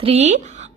3।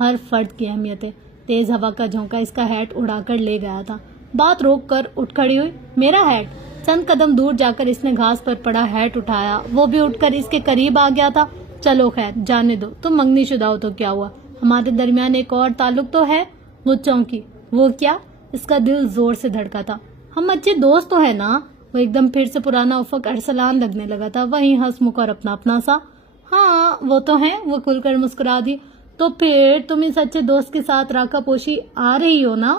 ہر فرد کی اہمیت ہے. تیز ہوا کا جھونکا اس کا ہیٹ اڑا کر لے گیا تھا. بات روک کر اٹھ کھڑی ہوئی. میرا ہیٹ. چند قدم دور جا کر اس نے گھاس پر پڑا ہیٹ اٹھایا. وہ بھی اٹھ کر اس کے قریب آ گیا تھا. چلو خیر جانے دو, تم منگنی شدہ ہو تو کیا ہوا, ہمارے درمیان ایک اور تعلق تو ہے. وہ چونکی. وہ کیا؟ اس کا دل زور سے دھڑکا تھا. ہم اچھے دوست تو ہیں نا. وہ ایک دم پھر سے پرانا افق ارسلان لگنے لگا تھا, وہیں ہنس مکھ اور اپنا اپنا سا. ہاں وہ تو ہیں. وہ کھل کر مسکرا دی. تو پھر تم اس اچھے دوست کے ساتھ راکا پوشی آ رہی ہو نا.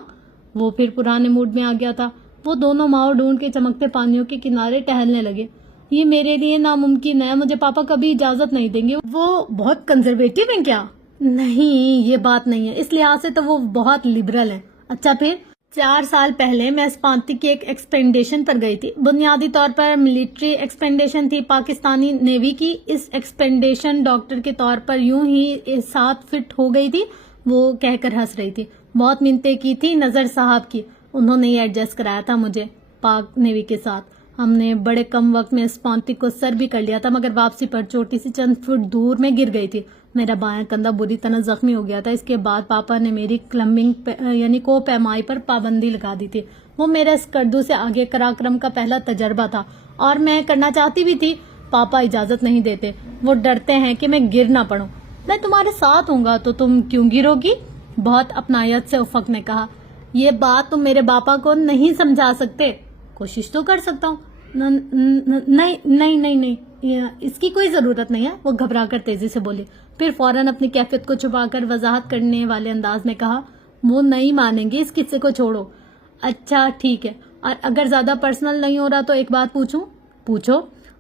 وہ پھر پرانے موڈ میں آ گیا تھا. وہ دونوں ماؤ ڈھونڈ کے چمکتے پانیوں کے کنارے ٹہلنے لگے. یہ میرے لیے ناممکن ہے, مجھے پاپا کبھی اجازت نہیں دیں گے. وہ بہت کنزرویٹو ہیں کیا؟ نہیں یہ بات نہیں ہے, اس لحاظ سے تو وہ بہت لبرل ہیں. اچھا پھر 4 سال پہلے میں اسپانتی کی ایک ایکسپینڈیشن پر گئی تھی. بنیادی طور پر ملٹری ایکسپینڈیشن تھی, پاکستانی نیوی کی. اس ایکسپینڈیشن ڈاکٹر کے طور پر یوں ہی ساتھ فٹ ہو گئی تھی. وہ کہہ کر ہنس رہی تھی. بہت منتیں کی تھی نظر صاحب کی, انہوں نے ایڈجسٹ کرایا تھا مجھے پاک نیوی کے ساتھ. ہم نے بڑے کم وقت میں اسپانتی کو سر بھی کر لیا تھا, مگر واپسی پر چوٹی سی چند فٹ دور میں گر گئی تھی. میرا بایاں کندھا بری طرح زخمی ہو گیا تھا. اس کے بعد پاپا نے میری کلمبنگ یعنی کو پیمائی پر پابندی لگا دی تھی. وہ میرا اسکردو سے آگے کراکرم کا پہلا تجربہ تھا, اور میں کرنا چاہتی بھی تھی. پاپا اجازت نہیں دیتے, وہ ڈرتے ہیں کہ میں گر نہ پڑوں. میں تمہارے ساتھ ہوں گا تو تم کیوں گرو گی؟ بہت اپنائیت سے افق نے کہا. یہ بات تم میرے باپا کو نہیں سمجھا سکتے. کوشش تو کر سکتا ہوں. نہیں نہیں نہیں نہیں, اس کی کوئی ضرورت نہیں ہے. وہ گھبرا کر تیزی سے بولی, پھر فوراً اپنی کیفیت کو چھپا کر وضاحت کرنے والے انداز میں کہا, وہ نہیں مانیں گے, اس قصے کو چھوڑو. اچھا ٹھیک ہے, اور اگر زیادہ پرسنل نہیں ہو رہا تو ایک بات پوچھوں؟ پوچھو.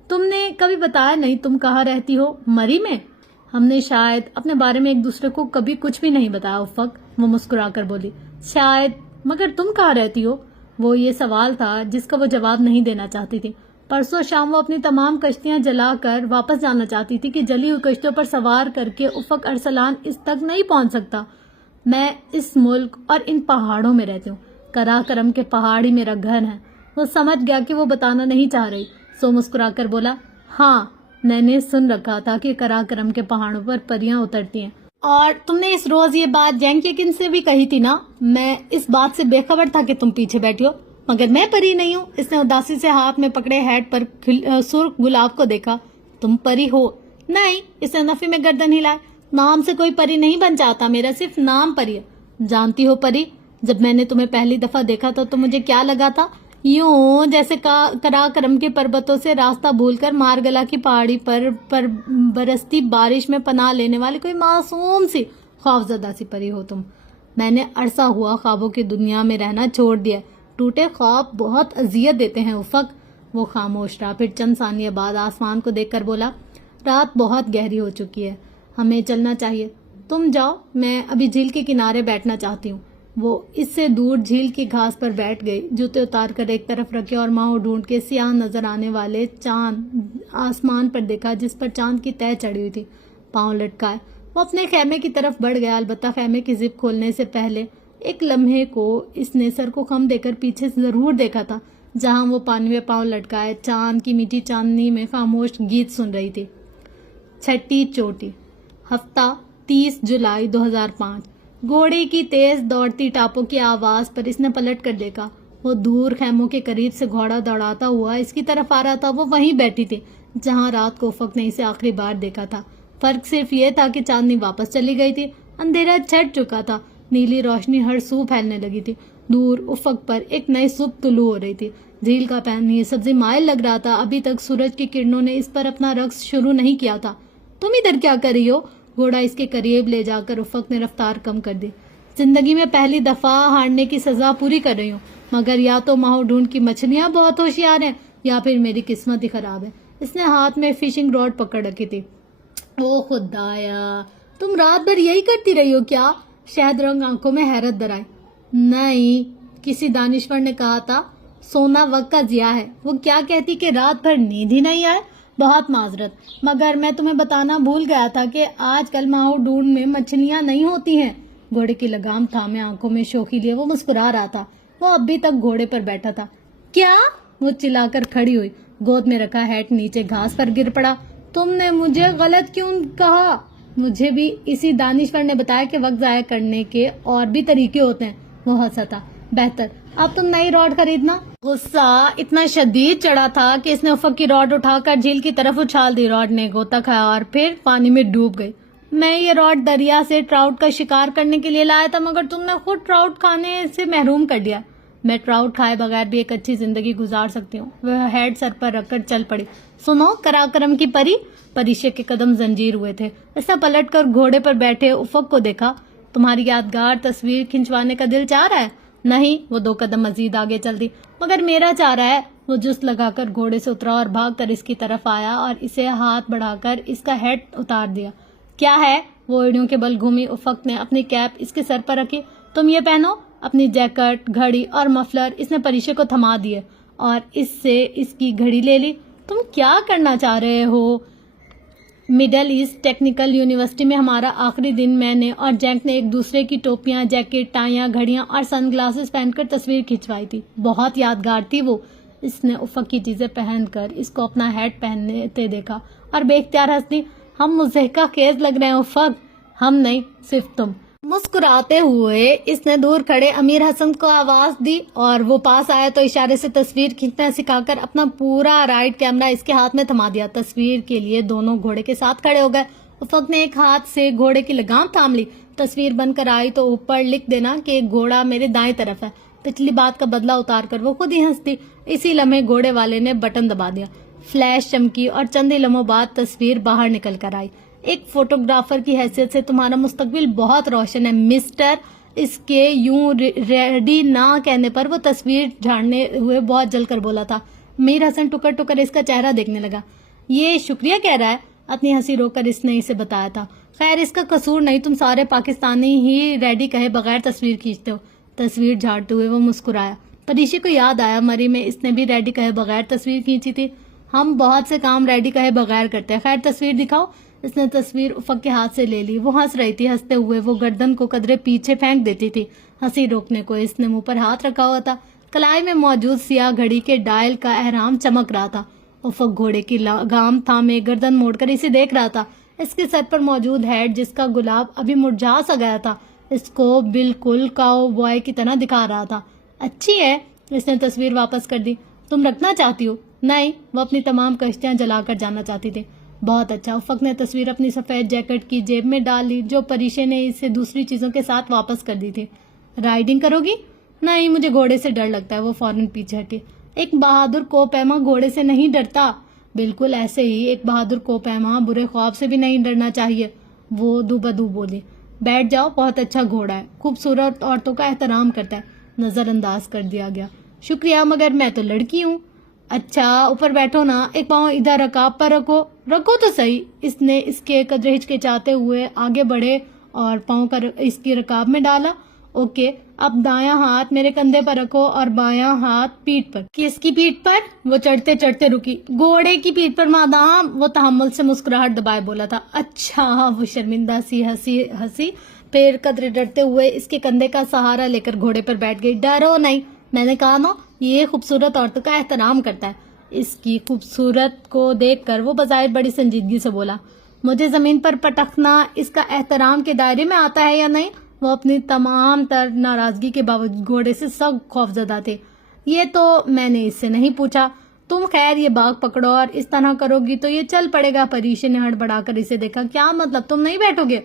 تم نے کبھی بتایا نہیں تم کہاں رہتی ہو؟ مری میں. ہم نے شاید اپنے بارے میں ایک دوسرے کو کبھی کچھ بھی نہیں بتایا افق. وہ مسکرا کر بولی, شاید, مگر تم کہاں رہتی ہو؟ وہ یہ سوال تھا جس کا وہ جواب نہیں دینا چاہتی تھی. پرسوں شام وہ اپنی تمام کشتیاں جلا کر واپس جانا چاہتی تھی کہ جلی ہوئی کشتیوں پر سوار کر کے افق ارسلان اس تک نہیں پہنچ سکتا. میں اس ملک اور ان پہاڑوں میں رہتی ہوں. کرا کرم کے پہاڑ ہی میرا گھر ہے. وہ سمجھ گیا کہ وہ بتانا نہیں چاہ رہی, سو مسکرا کر بولا, ہاں میں نے سن رکھا تھا کہ کرا کرم کے پہاڑوں پر پریاں اترتی ہیں. اور تم نے اس روز یہ بات جین کے کن سے بھی کہی تھی نا. میں اس بات سے بے خبر تھا کہ تم پیچھے بیٹھی ہو, مگر میں پری نہیں ہوں. اس نے اداسی سے ہاتھ میں پکڑے ہیٹ پر سرخ گلاب کو دیکھا. تم پری ہو؟ نہیں. اس نے نفی میں گردن ہلائے. نام سے کوئی پری نہیں بن جاتا, میرا صرف نام پری ہے. جانتی ہو پری, جب میں نے تمہیں پہلی دفعہ دیکھا تھا تو مجھے کیا لگا تھا؟ یوں جیسے کرا کرم کے پربتوں سے راستہ بھول کر مارگلا کی پہاڑی پر برستی بارش میں پناہ لینے والی کوئی معصوم سی خوفزدہ سی پری ہو تم. میں نے عرصہ ہوا خوابوں کی دنیا میں رہنا چھوڑ دیا. ٹوٹے خواب بہت اذیت دیتے ہیں افق. وہ خاموش رہا, پھر چند ثانیے بعد آسمان کو دیکھ کر بولا, رات بہت گہری ہو چکی ہے, ہمیں چلنا چاہیے. تم جاؤ, میں ابھی جھیل کے کنارے بیٹھنا چاہتی ہوں. وہ اس سے دور جھیل کی گھاس پر بیٹھ گئی, جوتے اتار کر ایک طرف رکھے اور ماؤں ڈھونڈ کے سیاہ نظر آنے والے چاند آسمان پر دیکھا جس پر چاند کی تہ چڑھی ہوئی تھی. پاؤں لٹکائے وہ اپنے خیمے کی طرف بڑھ گیا. البتہ خیمے کی زپ کھولنے سے پہلے ایک لمحے کو اس نے سر کو خم دے کر پیچھے ضرور دیکھا تھا, جہاں وہ پانی میں پاؤں لٹکائے چاند کی میٹھی چاندنی میں خاموش گیت سن رہی تھی. چھٹی چوٹی. ہفتہ 30 جولائی 2005. گھوڑے کی تیز دوڑتی ٹاپوں کی آواز پر اس نے پلٹ کر دیکھا. وہ دور خیموں کے قریب سے گھوڑا دوڑاتا ہوا اس کی طرف آ رہا تھا. وہ وہیں بیٹھی تھی جہاں رات کو افق نے اسے آخری بار دیکھا تھا. فرق صرف یہ تھا کہ چاندنی واپس چلی گئی تھی. اندھیرا چھٹ چکا تھا. نیلی روشنی ہر سو پھیلنے لگی تھی. دور افق پر ایک نئی صبح طلوع ہو رہی تھی. جھیل کا پانی سبزی مائل لگ رہا تھا. ابھی تک سورج کی کرنوں نے اس پر اپنا رقص شروع نہیں کیا تھا. تم ادھر کیا کر رہی ہو؟ گھوڑا اس کے قریب لے جا کر افق نے رفتار کم کر دی. زندگی میں پہلی دفعہ ہارنے کی سزا پوری کر رہی ہوں, مگر یا تو ماہو ڈھونڈ کی مچھلیاں بہت ہوشیار ہیں یا پھر میری قسمت ہی خراب ہے. اس نے ہاتھ میں فشنگ راڈ پکڑ رکھی تھی. او خدایا, تم رات بھر یہی کرتی رہی ہو کیا؟ شہد رنگ آنکھوں میں حیرت درائی. نہیں, کسی دانشور نے کہا تھا سونا وقت کا ضیاء ہے. وہ کیا کہتی کہ رات بھر نیند ہی نہیں آئے. بہت معذرت, مگر میں تمہیں بتانا بھول گیا تھا کہ آج کل ماہو ڈھونڈ میں مچھلیاں نہیں ہوتی ہیں. گھوڑے کی لگام تھامے آنکھوں میں شوخی لیے وہ مسکرا رہا تھا. وہ اب بھی تک گھوڑے پر بیٹھا تھا. کیا؟ وہ چلا کر کھڑی ہوئی. گود میں رکھا ہیٹ نیچے گھاس پر گر پڑا. تم نے مجھے غلط کیوں کہا؟ مجھے بھی اسی دانشور نے بتایا کہ وقت ضائع کرنے کے اور بھی طریقے ہوتے ہیں. وہ ہنسا تھا. بہتر اب تم نئی راڈ خریدنا. غصہ اتنا شدید چڑھا تھا کہ اس نے افق کی راڈ اٹھا کر جھیل کی طرف اچھال دی. راڈ نے غوطہ کھایا اور پھر پانی میں ڈوب گئی. میں یہ راڈ دریا سے ٹراؤٹ کا شکار کرنے کے لیے لایا تھا، مگر تم نے خود ٹراؤٹ کھانے سے محروم کر دیا. میں ٹراؤٹ کھائے بغیر بھی ایک اچھی زندگی گزار سکتی ہوں. وہ ہیڈ سر پر رکھ کر چل پڑی. سنو کراکرم کی پری. پریشے کے قدم زنجیر ہوئے تھے. اس نے پلٹ کر گھوڑے پر بیٹھے افق کو دیکھا. تمہاری یادگار تصویر کھنچوانے کا دل چاہ رہا ہے؟ نہیں. وہ 2 قدم مزید آگے چل دی. مگر میرا چاہ رہا ہے. وہ جست لگا کر گھوڑے سے اترا اور بھاگ کر اس کی طرف آیا اور اسے ہاتھ بڑھا کر اس کا ہیڈ اتار دیا. کیا ہے؟ وہ ایڑیوں کے بل گھومی. افق نے اپنی کیپ اس کے سر پر رکھی. تم یہ پہنو. اپنی جیکٹ، گھڑی اور مفلر اس نے پریشے کو تھما دیے اور اس سے اس کی گھڑی لے لی. تم کیا کرنا چاہ رہے ہو؟ مڈل ایسٹ ٹیکنیکل یونیورسٹی میں ہمارا آخری دن میں نے اور جینک نے ایک دوسرے کی ٹوپیاں، جیکٹ، ٹائیاں، گھڑیاں اور سن گلاسز پہن کر تصویر کھنچوائی تھی. بہت یادگار تھی وہ. اس نے افق کی چیزیں پہن کر اس کو اپنا ہیڈ پہنتے دیکھا اور بے اختیار ہنس دی. ہم مضحکہ خیز لگ رہے ہیں افق. ہم نہیں، صرف تم. مسکراتے ہوئے اس نے دور کھڑے امیر حسن کو آواز دی اور وہ پاس آیا تو اشارے سے تصویر کھینچنا سکھا کر اپنا پورا رائٹ کیمرہ اس کے ہاتھ میں تھما دیا. تصویر کے لیے دونوں گھوڑے کے ساتھ کھڑے ہو گئے. افق نے ایک ہاتھ سے گھوڑے کی لگام تھام لی. تصویر بن کر آئی تو اوپر لکھ دینا کہ گھوڑا میرے دائیں طرف ہے. پچھلی بات کا بدلہ اتار کر وہ خود ہی ہنس دی. اسی لمحے گھوڑے والے نے بٹن دبا دیا. فلیش چمکی اور چند ہی لمحوں بعد تصویر باہر نکل کر آئی. ایک فوٹوگرافر کی حیثیت سے تمہارا مستقبل بہت روشن ہے مسٹر. اس کے یوں ریڈی نہ کہنے پر وہ تصویر جھاڑنے ہوئے بہت جل کر بولا تھا. میر حسن ٹکر ٹکر اس کا چہرہ دیکھنے لگا. یہ شکریہ کہہ رہا ہے. اپنی ہنسی روک کر اس نے اسے بتایا تھا. خیر اس کا قصور نہیں، تم سارے پاکستانی ہی ریڈی کہے بغیر تصویر کھینچتے ہو. تصویر جھاڑتے ہوئے وہ مسکرایا. پریشے کو یاد آیا مری میں اس نے بھی ریڈی کہے بغیر تصویر کھینچی تھی. ہم بہت سے کام ریڈی کہے بغیر کرتے ہیں. خیر تصویر دکھاؤ. اس نے تصویر افق کے ہاتھ سے لے لی. وہ ہنس رہی تھی. ہنستے ہوئے وہ گردن کو قدرے پیچھے پھینک دیتی تھی. ہنسی روکنے کو اس نے منہ پر ہاتھ رکھا ہوا تھا. کلائی میں موجود سیاہ گھڑی کے ڈائل کا احرام چمک رہا تھا. افق گھوڑے کی لگام تھامے گردن موڑ کر اسے دیکھ رہا تھا. اس کے سر پر موجود ہیڈ جس کا گلاب ابھی مرجھا سا گیا تھا اس کو بالکل کاؤ بوائے کی طرح دکھا رہا تھا. اچھی ہے. اس نے تصویر واپس کر دی. تم رکھنا چاہتی ہو؟ نہیں. وہ اپنی تمام کشتیاں جلا کر جانا چاہتی تھی. بہت اچھا. افق نے تصویر اپنی سفید جیکٹ کی جیب میں ڈال لی جو پریشے نے اسے دوسری چیزوں کے ساتھ واپس کر دی تھی. رائڈنگ کرو گی؟ نہیں مجھے گھوڑے سے ڈر لگتا ہے. وہ فوراً پیچھے ہٹی. ایک بہادر کوپیما گھوڑے سے نہیں ڈرتا. بالکل ایسے ہی ایک بہادر کوپیما برے خواب سے بھی نہیں ڈرنا چاہیے. وہ دو بدو بولی. بیٹھ جاؤ. بہت اچھا گھوڑا ہے. خوبصورت عورتوں کا احترام کرتا ہے. نظر انداز کر دیا گیا. شکریہ مگر میں تو لڑکی ہوں. اچھا اوپر بیٹھو نا. ایک پاؤں ادھر رکاب پر رکھو. رکھو تو صحیح. اس نے اس کے قدرے ہچکچاتے ہوئے آگے بڑھے اور پاؤں کا اس کی رکاب میں ڈالا. اوکے. اب دایاں ہاتھ میرے کندھے پر رکھو اور بایاں ہاتھ پیٹھ پر. کس کی پیٹھ پر؟ وہ چڑھتے چڑھتے رکی. گھوڑے کی پیٹھ پر مادام. وہ تحمل سے مسکراہٹ دبائے بولا تھا. اچھا. وہ شرمندہ سی ہنسی پھر قدرے ڈرتے ہوئے اس کے کندھے کا سہارا لے کر گھوڑے پر بیٹھ گئی. ڈرو نہیں. میں نے کہا نا یہ خوبصورت عورتوں کا احترام کرتا ہے. اس کی خوبصورت کو دیکھ کر وہ بظاہر بڑی سنجیدگی سے بولا. مجھے زمین پر پٹکنا اس کا احترام کے دائرے میں آتا ہے یا نہیں؟ وہ اپنی تمام تر ناراضگی کے باوجود گھوڑے سے سخت خوفزدہ تھے. یہ تو میں نے اس سے نہیں پوچھا. تم خیر یہ باغ پکڑو اور اس طرح کرو گی تو یہ چل پڑے گا. پریشے نے ہڑبڑا کر اسے دیکھا. کیا مطلب تم نہیں بیٹھو گے؟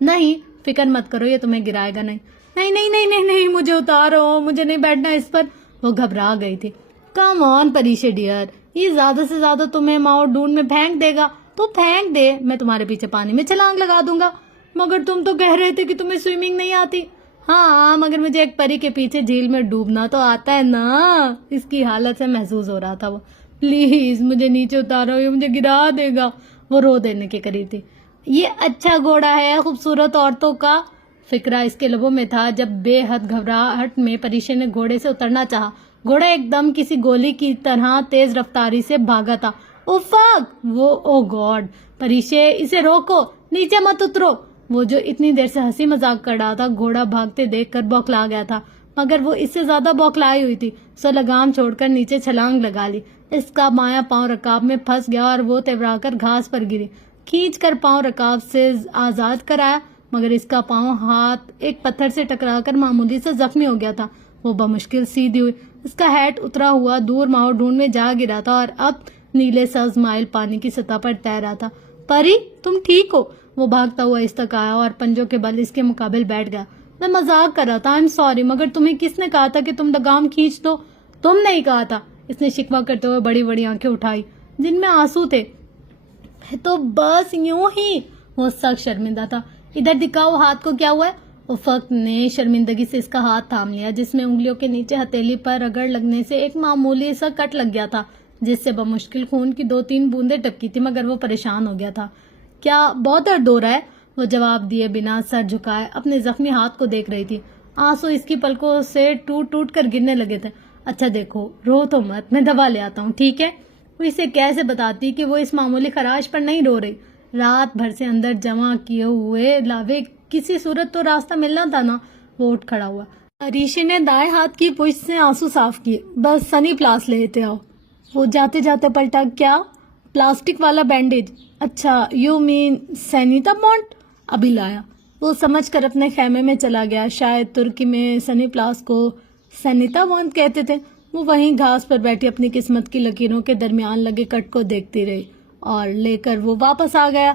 نہیں فکر مت کرو یہ تمہیں گرائے گا نہیں. نہیں نہیں نہیں نہیں نہیں مجھے اتارو. مجھے نہیں بیٹھنا اس پر. وہ گھبرا گئی تھی. کم آن پریشے ڈیئر. یہ زیادہ سے زیادہ تمہیں ماؤ ڈون میں پھینک دے گا تو پھینک دے. میں تمہارے پیچھے پانی میں چھلانگ لگا دوں گا. مگر تم تو کہہ رہے تھے کہ تمہیں سوئمنگ نہیں آتی. ہاں مگر مجھے ایک پری کے پیچھے جھیل میں ڈوبنا تو آتا ہے نا. اس کی حالت سے محظوظ ہو رہا تھا وہ. پلیز مجھے نیچے اتارو یہ مجھے گرا دے گا. وہ رو دینے کے قریب تھی. یہ اچھا گھوڑا ہے خوبصورت عورتوں کا. فکرہ اس کے لبوں میں تھا جب بے حد گھبراہٹ میں پریشے نے گھوڑے سے اترنا چاہا. گھوڑا ایک دم کسی گولی کی طرح تیز رفتاری سے بھاگا تھا. افق. وہ او گاڈ. پریشے اسے روکو. نیچے مت اترو. وہ جو اتنی دیر سے ہنسی مذاق کر رہا تھا گھوڑا بھاگتے دیکھ کر بوکھلا گیا تھا. مگر وہ اس سے زیادہ بوکھلائی ہوئی تھی. سو لگام چھوڑ کر نیچے چھلانگ لگا لی. اس کا بایاں پاؤں رکاب میں پھنس گیا اور وہ تیورا کر گھاس پر گری. کھینچ کر پاؤں رکاب سے آزاد کرایا، مگر اس کا پاؤں ہاتھ ایک پتھر سے ٹکرا کر معمولی سے زخمی ہو گیا تھا۔ وہ بمشکل سیدھی ہوئی، اس کا ہیٹ اترا ہوا دور ماؤ ڈھونڈ میں جا گرا تھا اور اب نیلے سبز مائل پانی کی سطح پر تیر رہا تھا۔ پری تم ٹھیک ہو؟ وہ بھاگتا ہوا اس تک آیا اور پنجوں کے بل اس کے مقابل بیٹھ گیا۔ میں مذاق کر رہا تھا، آئی ایم سوری، مگر تمہیں کس نے کہا تھا کہ تم لگام کھینچ دو؟ تم نہیں کہا تھا، اس نے شکوہ کرتے ہوئے بڑی بڑی آنکھیں اٹھائی جن میں آنسو تھے۔ تو بس یوں ہی۔ وہ سخت شرمندہ تھا۔ ادھر دکھاؤ ہاتھ کو کیا ہوا ہے؟ افق نے شرمندگی سے اس کا ہاتھ تھام لیا جس میں انگلیوں کے نیچے ہتھیلی پر رگڑ لگنے سے ایک معمولی سا کٹ لگ گیا تھا جس سے بمشکل خون کی 2-3 بوندیں ٹپکی تھی، مگر وہ پریشان ہو گیا تھا۔ کیا بہت درد ہو رہا ہے؟ وہ جواب دیے بنا سر جھکائے اپنے زخمی ہاتھ کو دیکھ رہی تھی۔ آنسو اس کی پلکوں سے ٹوٹ ٹوٹ کر گرنے لگے تھے۔ اچھا دیکھو، رو تو مت، میں دوا لے آتا ہوں، ٹھیک ہے؟ وہ اسے کیسے بتاتی کہ وہ اس معمولی خراش پر نہیں رو رہی۔ رات بھر سے اندر جمع کیے ہوئے لاوے کسی صورت تو راستہ ملنا تھا نا۔ وہ اٹھ کھڑا ہوا۔ ریشی نے دائیں ہاتھ کی پشت سے آنسو صاف کیے۔ بس سنی پلاس لیتے آؤ۔ وہ جاتے جاتے پلٹا، کیا؟ پلاسٹک والا بینڈیج؟ اچھا، یو مین سینیتا بانڈ؟ ابھی لایا۔ وہ سمجھ کر اپنے خیمے میں چلا گیا۔ شاید ترکی میں سنی پلاس کو سینیتا بانڈ کہتے تھے۔ وہ وہیں گھاس پر بیٹھی اپنی قسمت کی لکیروں کے درمیان لگے کٹ کو دیکھتی رہی اور لے کر وہ واپس آ گیا۔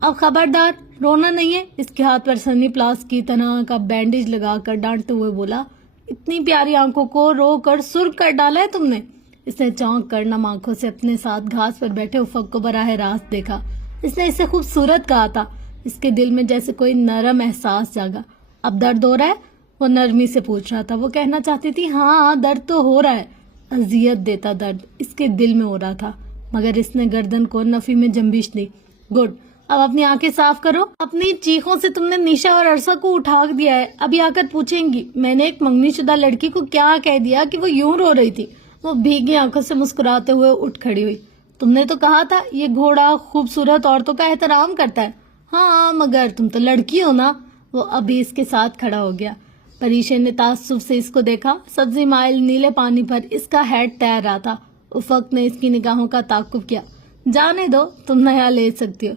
اب خبردار، رونا نہیں ہے، اس کے ہاتھ پر سنی پلاس کی طرح کا بینڈیج لگا کر ڈانٹتے ہوئے بولا۔ اتنی پیاری آنکھوں کو رو کر سرخ کر ڈالا ہے تم نے؟ اس نے چونک کر نم آنکھوں سے اپنے ساتھ گھاس پر بیٹھے افق کو براہ راست دیکھا۔ اس نے اسے خوبصورت کہا تھا۔ اس کے دل میں جیسے کوئی نرم احساس جاگا۔ اب درد ہو رہا ہے؟ وہ نرمی سے پوچھ رہا تھا۔ وہ کہنا چاہتی تھی ہاں درد تو ہو رہا ہے۔ اذیت دیتا درد اس کے دل میں ہو رہا تھا، مگر اس نے گردن کو نفی میں جنبش دی۔ گڈ، اب اپنی آنکھیں صاف کرو۔ اپنی چیخوں سے تم نے نشا اور عرصہ کو اٹھا دیا ہے۔ ابھی آ کر پوچھیں گی میں نے ایک منگنی شدہ لڑکی کو کیا کہہ دیا کہ وہ یوں رو رہی تھی۔ وہ بھیگی آنکھوں سے مسکراتے ہوئے اٹھ کھڑی ہوئی۔ تم نے تو کہا تھا یہ گھوڑا خوبصورت عورتوں کا احترام کرتا ہے۔ ہاں مگر تم تو لڑکی ہو نا۔ وہ ابھی اس کے ساتھ کھڑا ہو گیا۔ پریشے نے تعصب سے اس کو دیکھا۔ سبزی مائل نیلے پانی پر اس کا ہیڈ تیر رہا تھا۔ افق نے اس کی نگاہوں کا تعاقب کیا۔ جانے دو، تم نیا لے سکتی ہو۔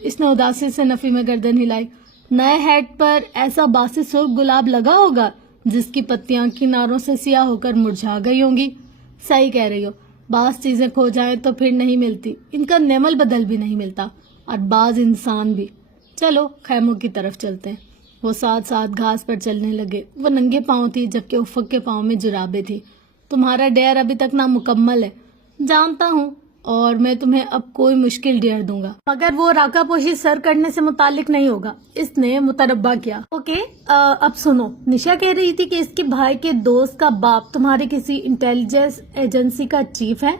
اس نے اداسی سے نفی میں گردن ہلائی۔ نئے ہیڈ پر ایسا باسی سرخ گلاب لگا ہوگا جس کی پتیاں کناروں سے سیاہ ہو کر مرجھا گئی ہوں گی۔ صحیح کہہ رہی ہو، بعض چیزیں کھو جائیں تو پھر نہیں ملتی، ان کا نعمل بدل بھی نہیں ملتا، اور بعض انسان بھی۔ چلو خیموں کی طرف چلتے ہیں۔ وہ ساتھ ساتھ گھاس پر چلنے لگے۔ وہ ننگے پاؤں تھی جبکہ افق کے پاؤں میں جرابیں تھی۔ تمہارا ڈیر ابھی تک نامکمل ہے، جانتا ہوں، اور میں تمہیں اب کوئی مشکل ڈیر دوں گا، مگر وہ راکا پوشی سر کرنے سے متعلق نہیں ہوگا۔ اس نے متربع کیا۔ اوکے، اب سنو، نشا کہہ رہی تھی کہ اس کے بھائی کے دوست کا باپ تمہارے کسی انٹیلیجنس ایجنسی کا چیف ہے؟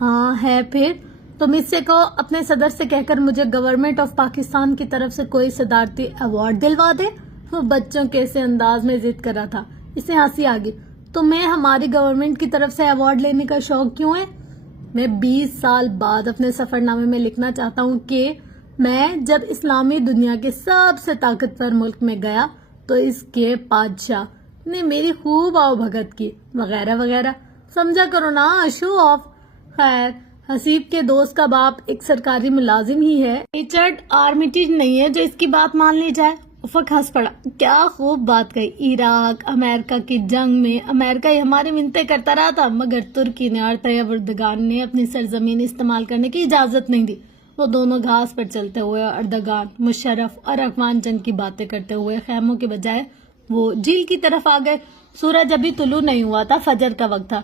ہاں ہے۔ پھر تم اس سے کہو اپنے صدر سے کہہ کر مجھے گورنمنٹ آف پاکستان کی طرف سے کوئی صدارتی ایوارڈ دلوا دے۔ وہ بچوں کے سے انداز میں ضد کر رہا تھا۔ اسے ہنسی آ گئی۔ تمہیں ہماری گورنمنٹ کی طرف سے ایوارڈ لینے کا شوق کیوں ہے؟ میں 20 سال بعد اپنے سفر نامے میں لکھنا چاہتا ہوں کہ میں جب اسلامی دنیا کے سب سے طاقتور ملک میں گیا تو اس کے بادشاہ نے میری خوب آؤ بھگت کی، وغیرہ وغیرہ۔ سمجھا کرو نا، شو آف۔ خیر، حسیب کے دوست کا باپ ایک سرکاری ملازم ہی ہے، ریچرڈ آرمیٹیج نہیں ہے جو اس کی بات مان لی جائے۔ افق ہنس پڑا۔ کیا خوب بات کہی۔ عراق امریکہ کی جنگ میں امریکہ ہی ہماری منتیں کرتا رہا تھا، مگر ترکی نے اور طیب اردگان نے اپنی سرزمین استعمال کرنے کی اجازت نہیں دی۔ وہ دونوں گھاس پر چلتے ہوئے اردگان، مشرف اور افغان جنگ کی باتیں کرتے ہوئے خیموں کے بجائے وہ جھیل کی طرف آ گئے۔ سورج ابھی طلوع نہیں ہوا تھا، فجر کا وقت تھا۔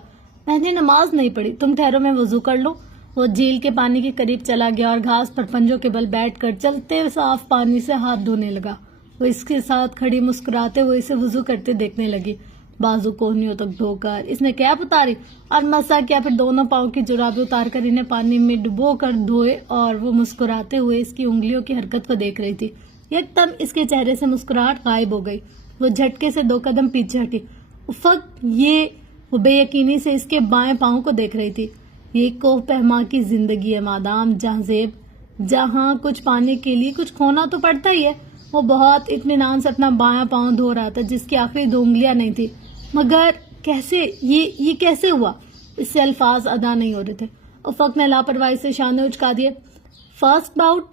میں نے نماز نہیں پڑھی، تم ٹھہرو میں وضو کر لوں۔ وہ جھیل کے پانی کے قریب چلا گیا اور گھاس پر پنجوں کے بل بیٹھ کر چلتے صاف پانی سے ہاتھ دھونے لگا۔ وہ اس کے ساتھ کھڑی مسکراتے ہوئے اسے وضو کرتے دیکھنے لگی۔ بازو کوہنیوں تک دھو کر اس نے کیپ اتاری اور مسا کیا، پھر دونوں پاؤں کی جرابیں اتار کر انہیں پانی میں ڈبو کر دھوئے، اور وہ مسکراتے ہوئے اس کی انگلیوں کی حرکت کو دیکھ رہی تھی۔ یکدم اس کے چہرے سے مسکراہٹ غائب ہو گئی۔ وہ جھٹکے سے 2 قدم پیچھے ہٹی۔ افق، یہ؟ وہ بے یقینی سے اس کے بائیں پاؤں کو دیکھ رہی تھی۔ یہ کوہ پہما کی زندگی ہے مادام جہاں جہاں کچھ پانے کے لیے کچھ کھونا تو پڑتا ہی ہے۔ وہ بہت اطمینان سے اپنا بایاں پاؤں دھو رہا تھا جس کی آخری 2 انگلیاں نہیں تھی۔ مگر کیسے؟ یہ کیسے ہوا؟ اس سے الفاظ ادا نہیں ہو رہے تھے۔ افق نے لاپرواہی سے شانے اچکا دیے۔ فرسٹ ڈاؤٹ،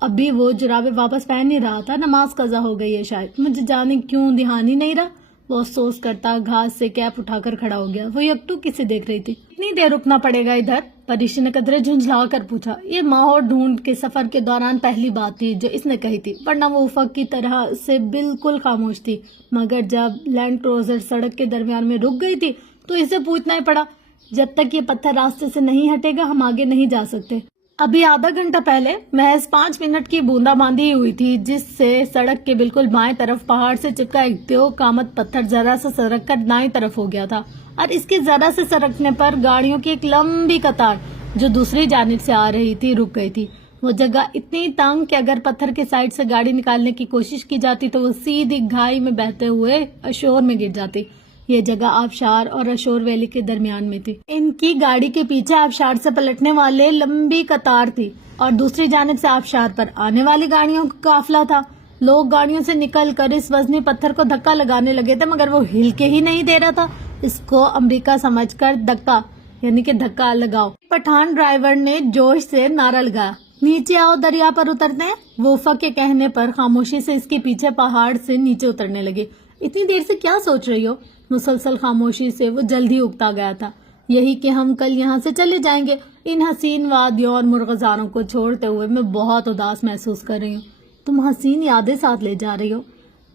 ابھی وہ جرابیں واپس پہن نہیں رہا تھا، نماز قضا ہو گئی ہے شاید، مجھے جانے کیوں دھیان ہی نہیں رہا۔ وہ افسوس کرتا گھاس سے کیپ اٹھا کر کھڑا ہو گیا۔ وہ یکٹو کسے دیکھ رہی تھی؟ کتنی دیر رکنا پڑے گا ادھر؟ پریشی نے قدرے جھنجھلا کر پوچھا۔ یہ ماحول ڈھونڈ کے سفر کے دوران پہلی بات تھی جو اس نے کہی تھی، ورنہ وہ افق کی طرح سے بالکل خاموش تھی، مگر جب لینڈ کروزر سڑک کے درمیان میں رک گئی تھی تو اسے پوچھنا ہی پڑا۔ جب تک یہ پتھر راستے سے نہیں ہٹے گا ہم آگے نہیں جا سکتے۔ ابھی آدھا گھنٹہ پہلے محض 5 منٹ کی بوندا باندی ہوئی تھی جس سے سڑک کے بالکل بائیں طرف پہاڑ سے چپکا ایک دیو کامت پتھر ذرا سا سرک کر دائیں طرف ہو گیا تھا، اور اس کے ذرا سے سرکنے پر گاڑیوں کی ایک لمبی قطار جو دوسری جانب سے آ رہی تھی رک گئی تھی۔ وہ جگہ اتنی تنگ کہ اگر پتھر کے سائڈ سے گاڑی نکالنے کی کوشش کی جاتی تو وہ سیدھی گھائی میں بہتے ہوئے اشور میں گر جاتی۔ یہ جگہ آبشار اور اشور ویلی کے درمیان میں تھی۔ ان کی گاڑی کے پیچھے آبشار سے پلٹنے والے لمبی قطار تھی اور دوسری جانب سے آبشار پر آنے والی گاڑیوں کا قافلہ تھا۔ لوگ گاڑیوں سے نکل کر اس وزنی پتھر کو دھکا لگانے لگے تھے مگر وہ ہل کے ہی نہیں دے رہا تھا۔ اس کو امریکہ سمجھ کر دھکا یعنی کہ دھکا لگاؤ۔ پٹھان ڈرائیور نے جوش سے نعرہ لگایا، نیچے آؤ، دریا پر اترتے ہیں۔ وہ افق کے کہنے پر خاموشی سے اس کے پیچھے پہاڑ سے نیچے اترنے لگے۔ اتنی دیر سے کیا سوچ رہی ہو؟ مسلسل خاموشی سے وہ جلدی اگتا گیا تھا۔ یہی کہ ہم کل یہاں سے چلے جائیں گے۔ ان حسین وادیوں اور مرغزاروں کو چھوڑتے ہوئے میں بہت اداس محسوس کر رہی ہوں۔ تم حسین یادیں ساتھ لے جا رہی ہو؟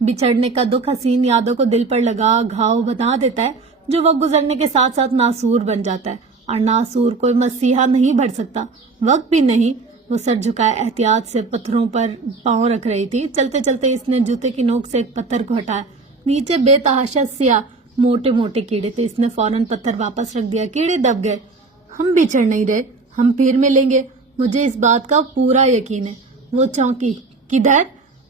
بچھڑنے کا دکھ حسین یادوں کو دل پر لگا گھاؤ بنا دیتا ہے جو وقت گزرنے کے ساتھ ساتھ ناسور بن جاتا ہے، اور ناسور کوئی مسیحا نہیں بھر سکتا، وقت بھی نہیں۔ وہ سر جھکائے احتیاط سے پتھروں پر پاؤں رکھ رہی تھی۔ چلتے چلتے اس نے جوتے کی نوک سے ایک پتھر کو ہٹایا، نیچے بے تحاشا سیاہ موٹے موٹے کیڑے تھے۔ اس نے فوراً پتھر واپس رکھ دیا، کیڑے دب گئے۔ ہم بچھڑ نہیں رہے، ہم پھر ملیں گے، مجھے اس بات کا پورا یقین ہے۔ وہ چونکی، کدھر؟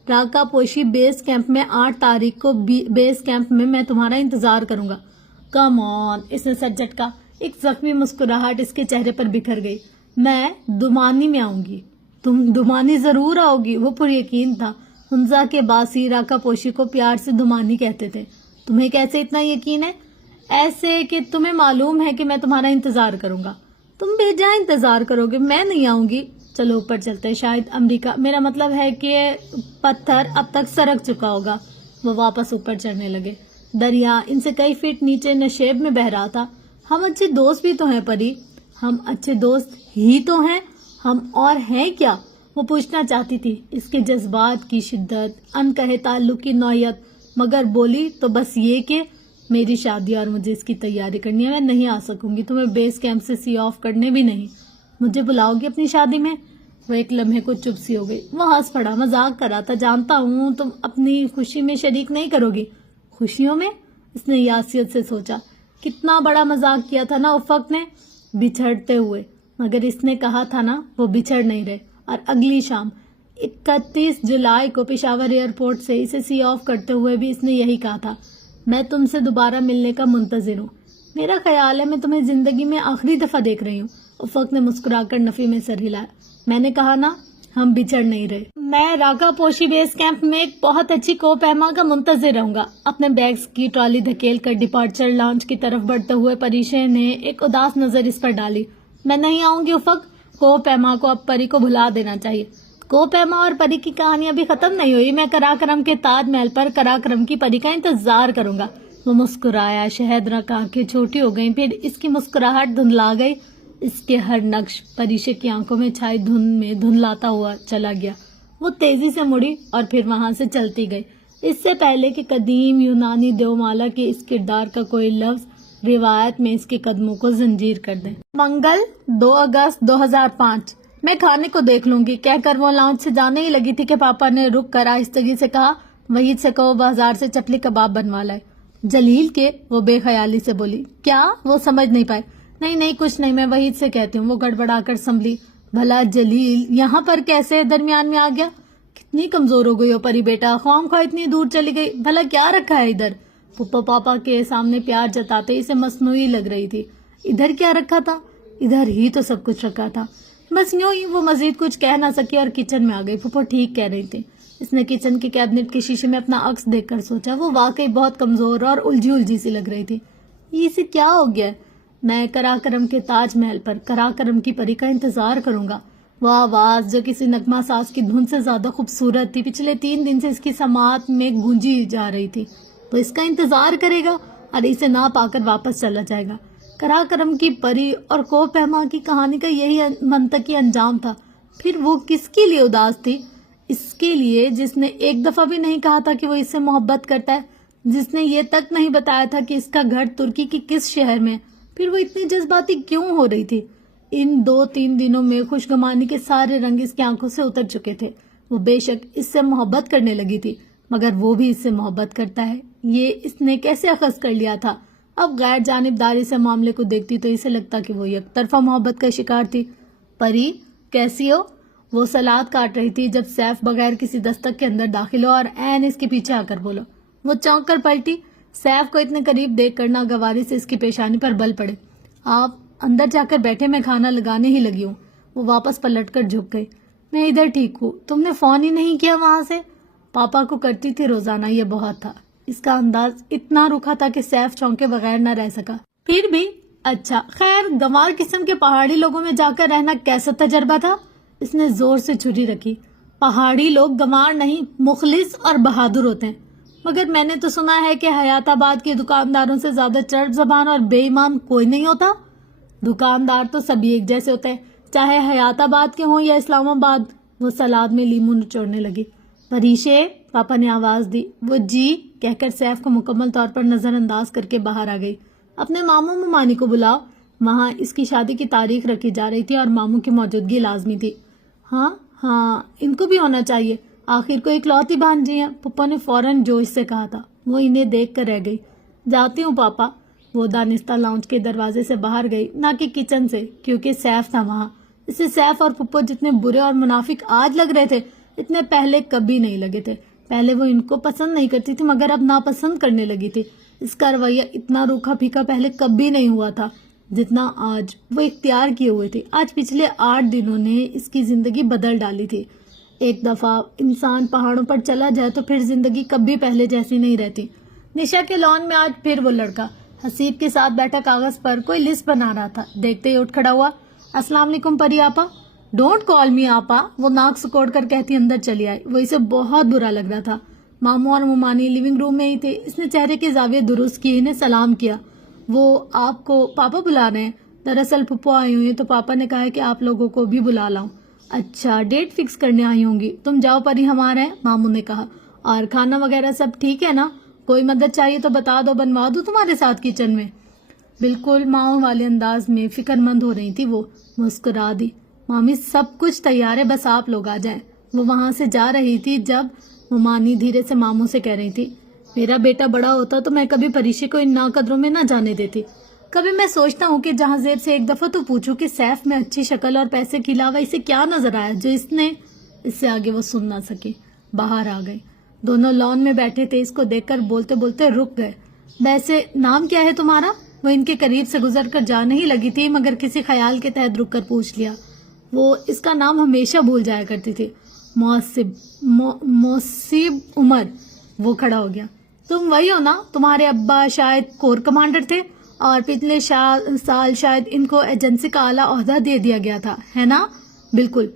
راکا پوشی بیس کیمپ میں 8 تاریخ کو بیس کیمپ میں تمہارا انتظار کروں گا۔ کم آن، اس نے سر جھٹکا۔ ایک زخمی مسکراہٹ اس کے چہرے پر بکھر گئی۔ میں دمانی میں آؤں گی۔ تم دمانی ضرور آؤ گی، وہ پر یقین تھا۔ ہنزا کے باسی راکا پوشی کو پیار سے دمانی کہتے تھے۔ تمہیں کیسے اتنا یقین ہے؟ ایسے کہ تمہیں معلوم ہے کہ میں تمہارا انتظار کروں گا۔ تم بے جا انتظار کرو گے، میں نہیں آؤں گی۔ چلو اوپر چلتے، شاید امریکہ، میرا مطلب ہے کہ پتھر اب تک سرک چکا ہوگا۔ وہ واپس اوپر چڑھنے لگے۔ دریا ان سے کئی فٹ نیچے نشیب میں بہ رہا تھا۔ ہم اچھے دوست بھی تو ہیں پری۔ ہم اچھے دوست ہی تو ہیں، ہم اور ہیں کیا؟ وہ پوچھنا چاہتی تھی، اس کے جذبات کی شدت، انکہے تعلق کی نوعیت، مگر بولی تو بس یہ کہ میری شادی اور مجھے اس کی تیاری کرنی ہے، میں نہیں آ سکوں گی، تمہیں بیس کیمپ سے سی آف کرنے بھی نہیں۔ مجھے بلاؤ گی اپنی شادی میں؟ وہ ایک لمحے کو چپ سی ہو گئی۔ وہ ہنس پڑا، مذاق کر رہا تھا، جانتا ہوں تم اپنی خوشی میں شریک نہیں کرو گی۔ خوشیوں میں؟ اس نے یاسیت سے سوچا، کتنا بڑا مذاق کیا تھا نا افق نے، بچھڑتے ہوئے، مگر اس نے کہا تھا نا وہ بچھڑ نہیں رہے۔ اور اگلی شام 31 جولائی کو پشاور ایئرپورٹ سے اسے سی آف کرتے ہوئے بھی اس نے یہی کہا تھا، میں تم سے دوبارہ ملنے کا منتظر ہوں۔ میرا خیال ہے میں تمہیں زندگی میں آخری دفعہ دیکھ رہی ہوں۔ افق نے مسکرا کر نفی میں سر ہلایا۔ میں نے کہا نا ہم بچھڑ نہیں رہے۔ میں راکا پوشی بیس کیمپ میں ایک بہت اچھی کوپ ایما کا منتظر رہوں گا۔ اپنے بیگز کی ٹرالی دھکیل کر ڈپارچر لاؤنج کی طرف بڑھتے ہوئے پریشے نے ایک اداس نظر اس پر ڈالی۔ میں نہیں آؤں گی افق، کوپ ایما کو اب پری کو بھلا دینا چاہیے۔ کوپ ایما اور پری کی کہانی ابھی ختم نہیں ہوئی، میں کراکرم کے تاج محل پر کراکرم کی پری کا انتظار کروں گا۔ وہ مسکرایا، شہد رنگ آنکھیں چھوٹی ہو گئیں، پھر اس کی مسکراہٹ دھندلا گئی۔ اس کے ہر نقش پریشے کی آنکھوں میں چھائی دھند میں دھندلاتا ہوا چلا گیا۔ وہ تیزی سے مڑی اور پھر وہاں سے چلتی گئی، اس سے پہلے کہ قدیم یونانی دیومالا کے اس کردار کا کوئی لفظ روایت میں اس کے قدموں کو زنجیر کر دے۔ منگل 2 اگست 2005۔ میں کھانے کو دیکھ لوں گی کہہ کر وہ لاؤنج سے جانے ہی لگی تھی کہ پاپا نے رک کر آہستگی سے کہا، وحید سے کہو بازار سے چپلی کباب بنوا لائے۔ جلیل کے؟ وہ بے خیالی سے بولی۔ کیا؟ وہ سمجھ نہیں پائے۔ نہیں کچھ نہیں، میں وحید سے کہتی ہوں۔ وہ گڑبڑا کر سنبھلی۔ بھلا جلیل یہاں پر کیسے درمیان میں آ گیا؟ کتنی کمزور ہو گئی ہو پری بیٹا، خواہ خواہ اتنی دور چلی گئی، بھلا کیا رکھا ہے ادھر؟ پپا پاپا کے سامنے پیار جتاتے اسے مصنوعی لگ رہی تھی۔ ادھر کیا رکھا تھا؟ ادھر ہی تو سب کچھ رکھا تھا۔ بس یوں ہی وہ مزید کچھ کہہ نہ سکی اور کچن میں آ گئی۔ پھپھو ٹھیک کہہ رہی تھی۔ اس نے کچن کے کیبنٹ کے شیشے میں اپنا عکس دیکھ کر سوچا، وہ واقعی بہت کمزور اور الجھی سی لگ رہی تھی۔ اسے کیا ہو گیا؟ میں کراکرم کے تاج محل پر کراکرم کی پری کا انتظار کروں گا۔ وہ آواز جو کسی نغمہ ساز کی دھن سے زیادہ خوبصورت تھی پچھلے 3 دن سے اس کی سماعت میں گونجی جا رہی تھی. وہ اس کا انتظار کرے گا اور اسے نہ پا کر واپس چلا جائے گا. کرا کرم کی پری اور کو پہما کی کہانی کا یہی منطقی انجام تھا. پھر وہ کس کے لیے اداس تھی؟ اس کے لیے جس نے ایک دفعہ بھی نہیں کہا تھا کہ وہ اس سے محبت کرتا ہے, جس نے یہ تک نہیں بتایا تھا کہ اس کا گھر ترکی کی کس شہر میں. پھر وہ اتنی جذباتی کیوں ہو رہی تھی؟ ان 2-3 دنوں میں خوشگمانی کے سارے رنگ اس کی آنکھوں سے اتر چکے تھے. وہ بے شک اس سے محبت کرنے لگی تھی, مگر وہ بھی اس سے محبت کرتا ہے, یہ اس نے کیسے اخذ کر لیا تھا؟ اب غیر جانبداری سے معاملے کو دیکھتی تو اسے لگتا کہ وہ یک طرفہ محبت کا شکار تھی. پری کیسی ہو؟ وہ سلاد کاٹ رہی تھی جب سیف بغیر کسی دستک کے اندر داخل ہو اور عین اس کے پیچھے آ کر بولو. وہ چونک کر پلٹی. سیف کو اتنے قریب دیکھ کر ناگواری سے اس کی پیشانی پر بل پڑے. آپ اندر جا کر بیٹھے, میں کھانا لگانے ہی لگی ہوں. وہ واپس پلٹ کر جھک گئی. میں ادھر ٹھیک ہوں, تم نے فون ہی نہیں کیا وہاں سے؟ پاپا کو کرتی تھی روزانہ, یہ بہت تھا. اس کا انداز اتنا روکھا تھا کہ سیف چونکے بغیر نہ رہ سکا. پھر بھی اچھا خیر, گنوار قسم کے پہاڑی لوگوں میں جا کر رہنا کیسا تجربہ تھا؟ اس نے زور سے چھری رکھی. پہاڑی لوگ گنوار نہیں, مخلص اور بہادر ہوتے ہیں. مگر میں نے تو سنا ہے کہ حیات آباد کے دکانداروں سے زیادہ چرب زبان اور بے ایمان کوئی نہیں ہوتا. دکاندار تو سبھی ایک جیسے ہوتے ہیں, چاہے حیات آباد کے ہوں یا اسلام آباد. وہ سلاد میں لیموں نچوڑنے لگی. پریشے, پاپا نے آواز دی. وہ جی کہہ کر سیف کو مکمل طور پر نظر انداز کر کے باہر آ گئی. اپنے ماموں ممانی کو بلاؤ. وہاں اس کی شادی کی تاریخ رکھی جا رہی تھی اور ماموں کی موجودگی لازمی تھی. ہاں ان کو بھی ہونا چاہیے, آخر کو اکلوتی بھانجی ہیں, پپا نے فوراً جوش سے کہا تھا. وہ انہیں دیکھ کر رہ گئی. جاتی ہوں پاپا. وہ دانستہ لاؤنج کے دروازے سے باہر گئی, نہ کہ کچن سے, کیونکہ سیف تھا وہاں. اسے سیف اور پپو جتنے برے اور منافق آج لگ رہے تھے اتنے پہلے کبھی نہیں لگے تھے. پہلے وہ ان کو پسند نہیں کرتی تھی مگر اب ناپسند کرنے لگی تھی. اس کا رویہ اتنا روکھا پھیکا پہلے کبھی نہیں ہوا تھا جتنا آج وہ اختیار کیے ہوئے تھے. آج پچھلے 8 دنوں نے اس کی زندگی بدل ڈالی تھی. ایک دفعہ انسان پہاڑوں پر چلا جائے تو پھر زندگی کبھی پہلے جیسی نہیں رہتی. نشا کے لان میں آج پھر وہ لڑکا حسیب کے ساتھ بیٹھا کاغذ پر کوئی لسٹ بنا رہا تھا. دیکھتے ہی اٹھ کھڑا ہوا. السلام علیکم پری آپا. ڈونٹ کال می آپا, وہ ناک سکوڑ کر کہتی اندر چلی آئی. وہ اسے بہت برا لگ رہا تھا. ماموں اور ممانی لیونگ روم میں ہی تھے. اس نے چہرے کے زاویے درست کیے, انہیں سلام کیا. وہ آپ کو پاپا بلا رہے ہیں؟ دراصل پھپھو آئی ہوئی ہیں تو پاپا نے کہا ہے کہ آپ لوگوں کو بھی بلا لاؤں. اچھا ڈیٹ فکس کرنے آئی ہوں گی. تم جاؤ پری, ہمارے ہیں, ماموں نے کہا. اور کھانا وغیرہ سب ٹھیک ہے نا؟ کوئی مدد چاہیے تو بتا دو, بنوا دو تمہارے ساتھ کچن میں. بالکل ماؤں والے انداز میں فکر مند ہو رہی تھی. وہ مسکرا دی. مامی سب کچھ تیار ہے, بس آپ لوگ آ جائیں. وہ وہاں سے جا رہی تھی جب ممانی دھیرے سے ماموں سے کہہ رہی تھی, میرا بیٹا بڑا ہوتا تو میں کبھی پریشی کو ان ناقدروں میں نہ جانے دیتی. کبھی میں سوچتا ہوں کہ جہاں زیب سے ایک دفعہ تو پوچھوں کہ سیف میں اچھی شکل اور پیسے کے علاوہ اسے کیا نظر آیا جو اس سے آگے وہ سن نہ سکی. باہر آ گئی. دونوں لان میں بیٹھے تھے. اس کو دیکھ کر بولتے بولتے رک گئے. ویسے نام کیا ہے تمہارا؟ وہ ان کے قریب سے گزر کر جانے ہی لگی تھی مگر کسی خیال کے تحت رک کر پوچھ لیا. وہ اس کا نام ہمیشہ بھول جایا کرتی تھی. موصب عمر. وہ کھڑا ہو گیا. تم وہی ہو نا؟ تمہارے ابا شاید کور کمانڈر تھے اور پچھلے سال شاید ان کو ایجنسی کا اعلیٰ عہدہ دے دیا گیا تھا, ہے نا؟ بالکل.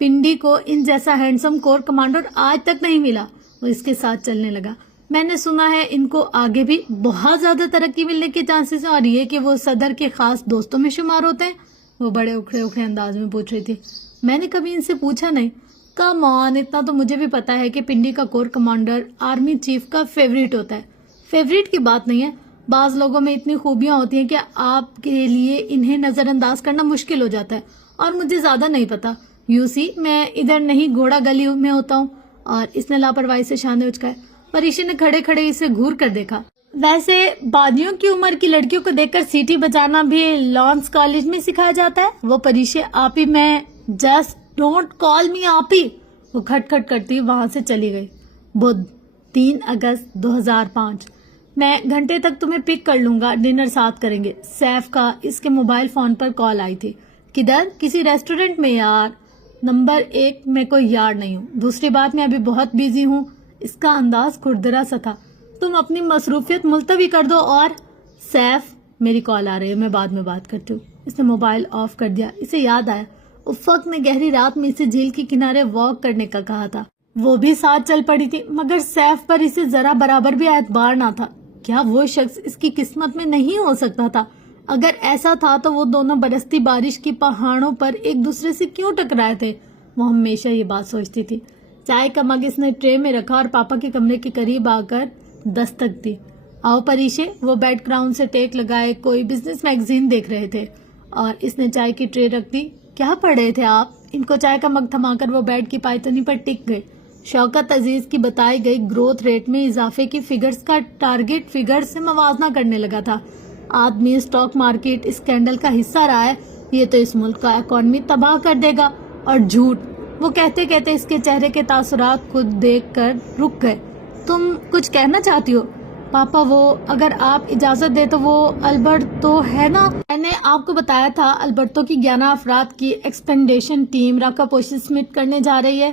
پنڈی کو ان جیسا ہینڈسم کور کمانڈر آج تک نہیں ملا. وہ اس کے ساتھ چلنے لگا. میں نے سنا ہے ان کو آگے بھی بہت زیادہ ترقی ملنے کے چانسز ہیں اور یہ کہ وہ صدر کے خاص دوستوں میں شمار ہوتے ہیں. وہ بڑے اکھڑے انداز میں پوچھ رہی تھی. میں نے کبھی ان سے پوچھا نہیں. کم آن, اتنا تو مجھے بھی پتا ہے کہ پنڈی کا کور کمانڈر آرمی چیف کا فیوریٹ ہوتا ہے. فیوریٹ کی بات نہیں ہے, بعض لوگوں میں اتنی خوبیاں ہوتی ہیں کہ آپ کے لیے انہیں نظر انداز کرنا مشکل ہو جاتا ہے. اور مجھے زیادہ نہیں پتا. یو سی میں ادھر نہیں گھوڑا گلی میں ہوتا ہوں. اور اس نے لاپرواہی سے شانے اچکائے. پریشی نے کھڑے کھڑے اسے گھور کر دیکھا. ویسے بادیوں کی عمر کی لڑکیوں کو دیکھ کر سیٹی بجانا بھی لانس کالج میں سکھایا جاتا ہے. وہ پریشی آپی, میں جسٹ ڈونٹ کال می آپی. وہ کھٹ کھٹ کرتی وہاں سے چلی گئی. بدھ 3 اگست 2005. میں گھنٹے تک تمہیں پک کر لوں گا, ڈنر ساتھ کریں گے. سیف کا اس کے موبائل فون پر کال آئی تھی. کدھر؟ کسی ریسٹورنٹ میں یار. نمبر 1 میں کوئی یار نہیں ہوں. دوسری بات میں ابھی بہت بیزی ہوں. اس کا انداز کھردرا سا تھا. تم اپنی مصروفیت ملتوی کر دو. اور سیف میری کال آ رہی ہے, میں بعد میں بات کرتی ہوں. اس نے موبائل آف کر دیا. اسے یاد آیا افق نے گہری رات میں اسے جھیل کے کنارے واک کرنے کا کہا تھا. وہ بھی ساتھ چل پڑی تھی، مگر سیف پر اسے ذرا برابر بھی اعتبار نہ تھا. کیا وہ شخص اس کی قسمت میں نہیں ہو سکتا تھا؟ اگر ایسا تھا تو وہ دونوں برستی بارش کی پہاڑوں پر ایک دوسرے سے کیوں ٹکرائے تھے؟ وہ ہمیشہ یہ بات سوچتی تھی. چائے کا مگ اس نے ٹرے میں رکھا اور پاپا کے کمرے کے قریب آ کر دستک دی. آؤ پریشے. وہ بیڈ گراؤنڈ سے ٹیک لگائے کوئی بزنس میگزین دیکھ رہے تھے اور اس نے چائے کی ٹرے رکھ دی. کیا پڑھ رہے تھے آپ؟ ان کو چائے کا مگ تھما کر وہ بیڈ کی پائتنی پر ٹک گئے. شوکت عزیز کی بتائی گئی گروتھ ریٹ میں اضافے کی فگرز کا ٹارگٹ فگر سے موازنہ کرنے لگا تھا. آدمی اسٹاک مارکیٹ اسکینڈل کا حصہ رہا ہے، یہ تو اس ملک کا اکانومی تباہ کر دے گا. اور جھوٹ. وہ کہتے کہتے اس کے چہرے کے تاثرات خود دیکھ کر رک گئے. تم کچھ کہنا چاہتی ہو؟ پاپا وہ اگر آپ اجازت دے تو وہ البرتو ہے نا، میں نے آپ کو بتایا تھا البرتو کی 11 افراد کی ایکسپینڈیشن ٹیم راکا پوشی سمٹ کرنے جا رہی ہے.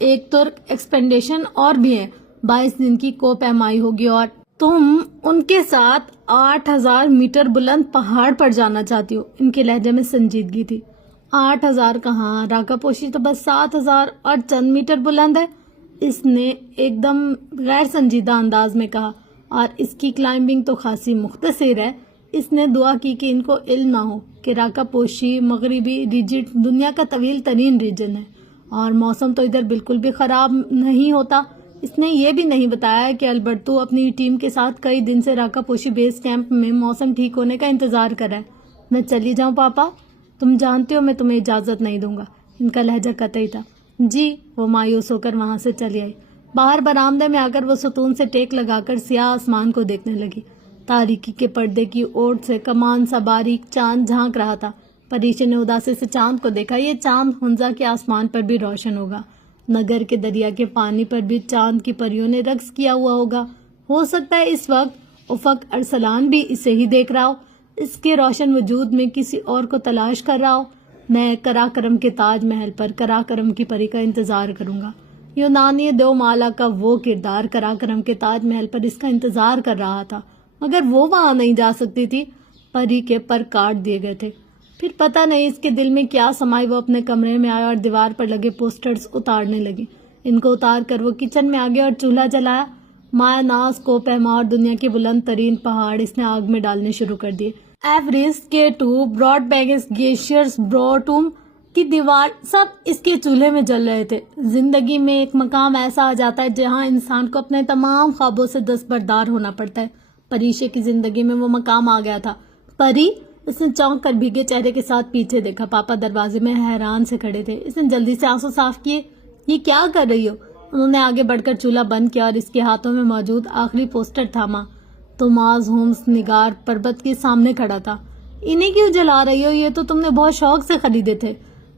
ایک ترک ایکسپینڈیشن اور بھی ہے. 22 دن کی کو پیمائی ہوگی اور تم ان کے ساتھ 8000 میٹر بلند پہاڑ پر جانا چاہتی ہو. ان کے لہجے میں سنجیدگی تھی. 8000 کہاں، راکا پوشی تو بس 7000 اور چند میٹر بلند ہے، اس نے ایک دم غیر سنجیدہ انداز میں کہا. اور اس کی کلائمبنگ تو خاصی مختصر ہے. اس نے دعا کی کہ ان کو علم نہ ہو کہ راکا پوشی مغربی ریجن دنیا کا طویل ترین ریجن ہے اور موسم تو ادھر بالکل بھی خراب نہیں ہوتا. اس نے یہ بھی نہیں بتایا کہ البرتو اپنی ٹیم کے ساتھ کئی دن سے راکا پوشی بیس کیمپ میں موسم ٹھیک ہونے کا انتظار کر رہا ہے. میں چلی جاؤں پاپا؟ تم جانتے ہو میں تمہیں اجازت نہیں دوں گا. ان کا لہجہ قطعی تھا. جی. وہ مایوس ہو کر وہاں سے چلی آئی. باہر برآمدے میں آ کر وہ ستون سے ٹیک لگا کر سیاہ آسمان کو دیکھنے لگی. تاریکی کے پردے کی اوٹ سے کمان سا باریک چاند جھانک رہا تھا. پریشے نے اداسی سے چاند کو دیکھا. یہ چاند ہنزا کے آسمان پر بھی روشن ہوگا. نگر کے دریا کے پانی پر بھی چاند کی پریوں نے رقص کیا ہوا ہوگا. ہو سکتا ہے اس وقت افق ارسلان بھی اسے ہی دیکھ رہا ہو، اس کے روشن وجود میں کسی اور کو تلاش کر رہا ہو. میں کراکرم کے تاج محل پر کراکرم کی پری کا انتظار کروں گا. یونانی دو مالا کا وہ کردار کراکرم کے تاج محل پر اس کا انتظار کر رہا تھا، مگر وہ وہاں نہیں جا سکتی تھی. پری کے پر کاٹ دیے گئے تھے. پھر پتہ نہیں اس کے دل میں کیا سمائی. وہ اپنے کمرے میں آیا اور دیوار پر لگے پوسٹرز اتارنے لگی. ان کو اتار کر وہ کچن میں آگے اور چولہا جلایا. مایا ناز کو پیما اور دنیا کے بلند ترین پہاڑ اس نے آگ میں ڈالنے شروع کر دیے. ایوریسٹ کے 2 براڈ بیگس گلیشیئرز بروٹوم کی دیوار سب اس کے چولہے میں جل رہے تھے. زندگی میں ایک مقام ایسا آ جاتا ہے جہاں انسان کو اپنے تمام خوابوں سے دستبردار ہونا پڑتا ہے. پریشے کی زندگی میں وہ مقام آ گیا تھا. پری؟ اس نے چونک کر بھیگے چہرے کے ساتھ پیچھے دیکھا. پاپا دروازے میں حیران سے کھڑے تھے. اس نے جلدی سے آنسو صاف کیے. یہ کیا کر رہی ہو؟ انہوں نے آگے بڑھ کر چولہا بند کیا اور اس کے ہاتھوں میں موجود آخری پوسٹر تھاما. توماس ہومز نگار پربت کے سامنے کھڑا تھا. انہیں کیوں جلا رہی ہو؟ یہ تو تم نے بہت شوق سے خریدے تھے.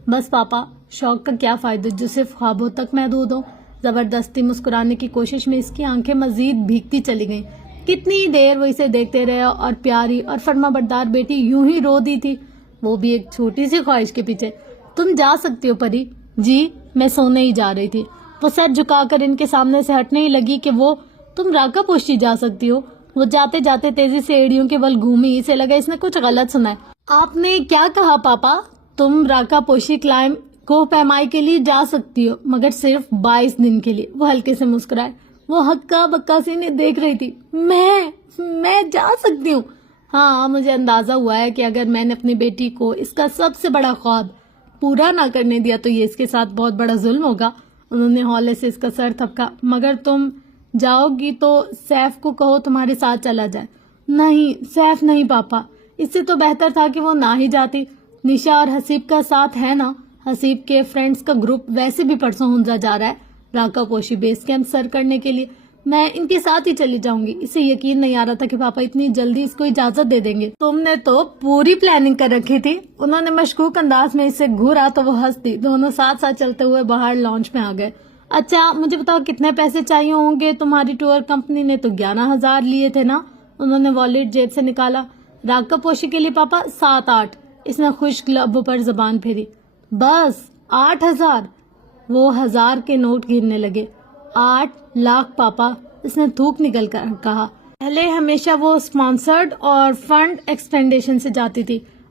بس پاپا، شوق کا کیا فائدہ جو صرف خوابوں تک محدود ہو. زبردستی مسکرانے کی کوشش میں اس کی آنکھیں مزید بھیگتی چلی گئیں. کتنی دیر وہ اسے دیکھتے رہے اور پیاری اور فرما بردار بیٹی یوں ہی رو دی تھی، وہ بھی ایک چھوٹی سی خواہش کے پیچھے. تم جا سکتی ہو پری. جی. میں سونے ہی جا رہی تھی. وہ سر جھکا کر ان کے سامنے سے ہٹنے ہی لگی کہ وہ تم راکا پوشی جا سکتی ہو. وہ جاتے جاتے تیزی سے ایڑیوں کے بل گھومی. اسے لگا اس نے کچھ غلط سنا ہے. آپ نے کیا کہا پاپا؟ تم راکا پوشی کلائم کو پیمائی کے لیے جا سکتی ہو، مگر صرف 22 دن کے لیے. وہ ہلکے سے مسکرائے. وہ ہکا بکا سے انہیں دیکھ رہی تھی. میں جا سکتی ہوں. ہاں، مجھے اندازہ ہوا ہے کہ اگر میں نے اپنی بیٹی کو اس کا سب سے بڑا خواب پورا نہ کرنے دیا تو یہ اس کے ساتھ بہت بڑا ظلم ہوگا. انہوں نے ہولے سے اس کا سر تھپکا. مگر تم جاؤ گی تو سیف کو کہو تمہارے ساتھ چلا جائے. نہیں سیف نہیں پاپا. اس سے تو بہتر تھا کہ وہ نہ ہی جاتی. نشا اور حسیب کا ساتھ ہے نا. حسیب کے فرینڈز کا گروپ ویسے بھی پرسوں ہنزا جا رہا ہے راکا پوشی بیس کیمپ سر کرنے کے لیے. میں ان کے ساتھ ہی چلی جاؤں گی. اسے یقین نہیں آ رہا تھا کہ پاپا اتنی جلدی اس کو اجازت دے دیں گے. تم نے تو پوری پلاننگ کر رکھی تھی. انہوں نے مشکوک انداز میں اسے گھورا تو وہ ہنس دی. دونوں ساتھ ساتھ چلتے ہوئے باہر لانچ میں آ گئے. اچھا مجھے بتاؤ کتنے پیسے چاہیے ہوں گے؟ تمہاری ٹور کمپنی نے تو 11,000 لیے تھے نا. انہوں نے والیٹ جیب سے نکالا. راکا پوشی کے لیے پاپا 7-8. اس نے خشک لبوں پر زبان پھیری. بس 8,000. وہ 1000 کے نوٹ گرنے لگے. 8 لاکھ پاپا. اس نے تھوک نکل کر کہا. پہلے ہمیشہ وہ اسپانسرڈ اور فنڈ ایکسپینڈیشن سے جاتی تھی،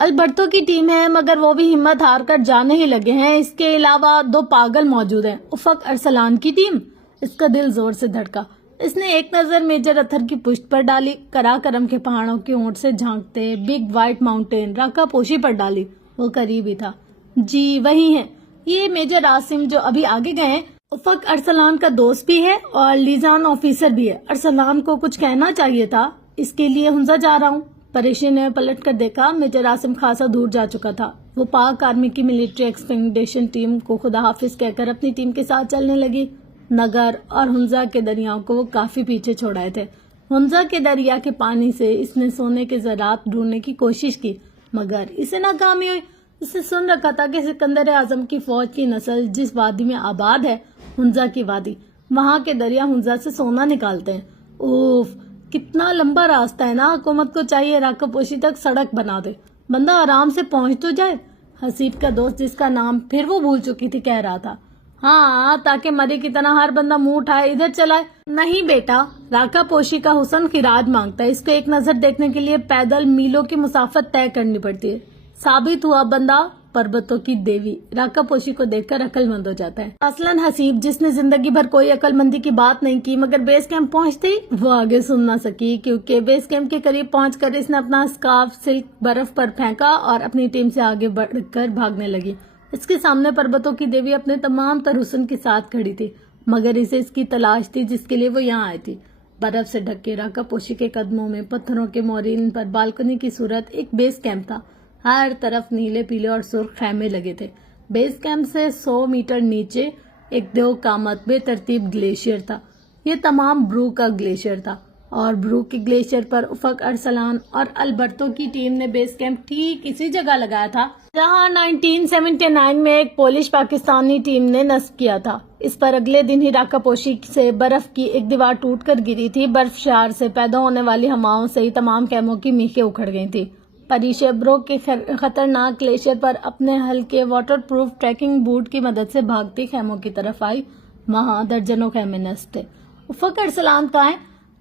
البرتو کی ٹیم ہے مگر وہ بھی ہمت ہار کر جانے ہی لگے ہیں. اس کے علاوہ 2 پاگل موجود ہیں. افق ارسلان کی ٹیم. اس کا دل زور سے دھڑکا. اس نے ایک نظر میجر اتھر کی پشت پر ڈالی. کراکرم کے پہاڑوں کی اونٹ سے جھانکتے بگ وائٹ ماؤنٹین راکا پوشی پر ڈالی. وہ قریب ہی تھا. جی وہی ہے. یہ میجر عاصم جو ابھی آگے گئے ہیں. افق ارسلان کا دوست بھی ہے اور لیزان آفیسر بھی ہے. ارسلان کو کچھ کہنا چاہیے تھا. اس کے لیے ہنزا جا رہا ہوں. پریشی نے پلٹ کر دیکھا. میجر عاصم خاصا دور جا چکا تھا. وہ پاک آرمی کی ملٹری ایکسپیڈیشن ٹیم کو خدا حافظ کہہ کر اپنی ٹیم کے ساتھ چلنے لگی. نگر اور ہنزا کے دریاؤں کو وہ کافی پیچھے چھوڑائے تھے. ہنزا کے دریا کے پانی سے اس نے سونے کے زراعت ڈھونڈنے کی کوشش کی مگر اسے ناکامی ہوئی. اسے سن رکھا تھا کہ سکندر اعظم کی فوج کی نسل جس وادی میں آباد ہے ہنزا کی وادی, وہاں کے دریا ہنزا سے سونا نکالتے ہیں. اوف کتنا لمبا راستہ ہے نا. حکومت کو چاہیے راکا پوشی تک سڑک بنا دے, بندہ آرام سے پہنچ تو جائے. حسیب کا دوست جس کا نام پھر وہ بھول چکی تھی کہہ رہا تھا. ہاں تاکہ مری کی طرح ہر بندہ منہ اٹھائے ادھر چلائے. نہیں بیٹا, راکا پوشی کا حسن خراج مانگتا ہے. اس کو ایک نظر دیکھنے کے لیے پیدل میلوں کی مسافت طے کرنی پڑتی ہے. ثابت ہوا بندہ پربتوں کی دیوی. راکا پوشی کو دیکھ کر عقل مند ہو جاتا ہے. اصلاً حسیب جس نے زندگی بھر کوئی عقل مندی کی بات نہیں کی مگر بیس کیمپ پہنچتے ہی وہ آگے سن نہ سکی کیونکہ بیس کیمپ کے قریب پہنچ کر اس نے اپنا اسکارف سلک برف پر پھینکا اور اپنی ٹیم سے آگے بڑھ کر بھاگنے لگی. اس کے سامنے پربتوں کی دیوی اپنے تمام تر حسن کے ساتھ کھڑی تھی مگر اسے اس کی تلاش تھی جس کے لیے وہ یہاں آئی تھی. برف سے ڈھکے راکا پوشی کے قدموں میں پتھروں کے مورین پر بالکنی کی صورت ایک بیس کیمپ تھا. ہر طرف نیلے پیلے اور سرخ خیمے لگے تھے. بیس کیمپ سے 100 میٹر نیچے ایک دیو کامت بے ترتیب گلیشیئر تھا. یہ تمام برو کا گلیشیئر تھا اور برو کے گلیشیئر پر افق ارسلان اور البرتو کی ٹیم نے بیس کیمپ ٹھیک اسی جگہ لگایا تھا جہاں 1979 میں ایک پولش پاکستانی ٹیم نے نصب کیا تھا. اس پر اگلے دن ہی راکا پوشی سے برف کی ایک دیوار ٹوٹ کر گری تھی. برف شار سے پیدا ہونے والی ہواؤں سے ہی تمام خیموں کی میخیں اکھڑ گئی تھی. پریشے برو کے خطرناک گلیشیئر پر اپنے ہلکے واٹر پروف ٹریکنگ بوٹ کی مدد سے بھاگتی خیموں کی طرف آئی. وہاں درجنوں خیمے نصب تھے. افق ارسلان کہاں ہے؟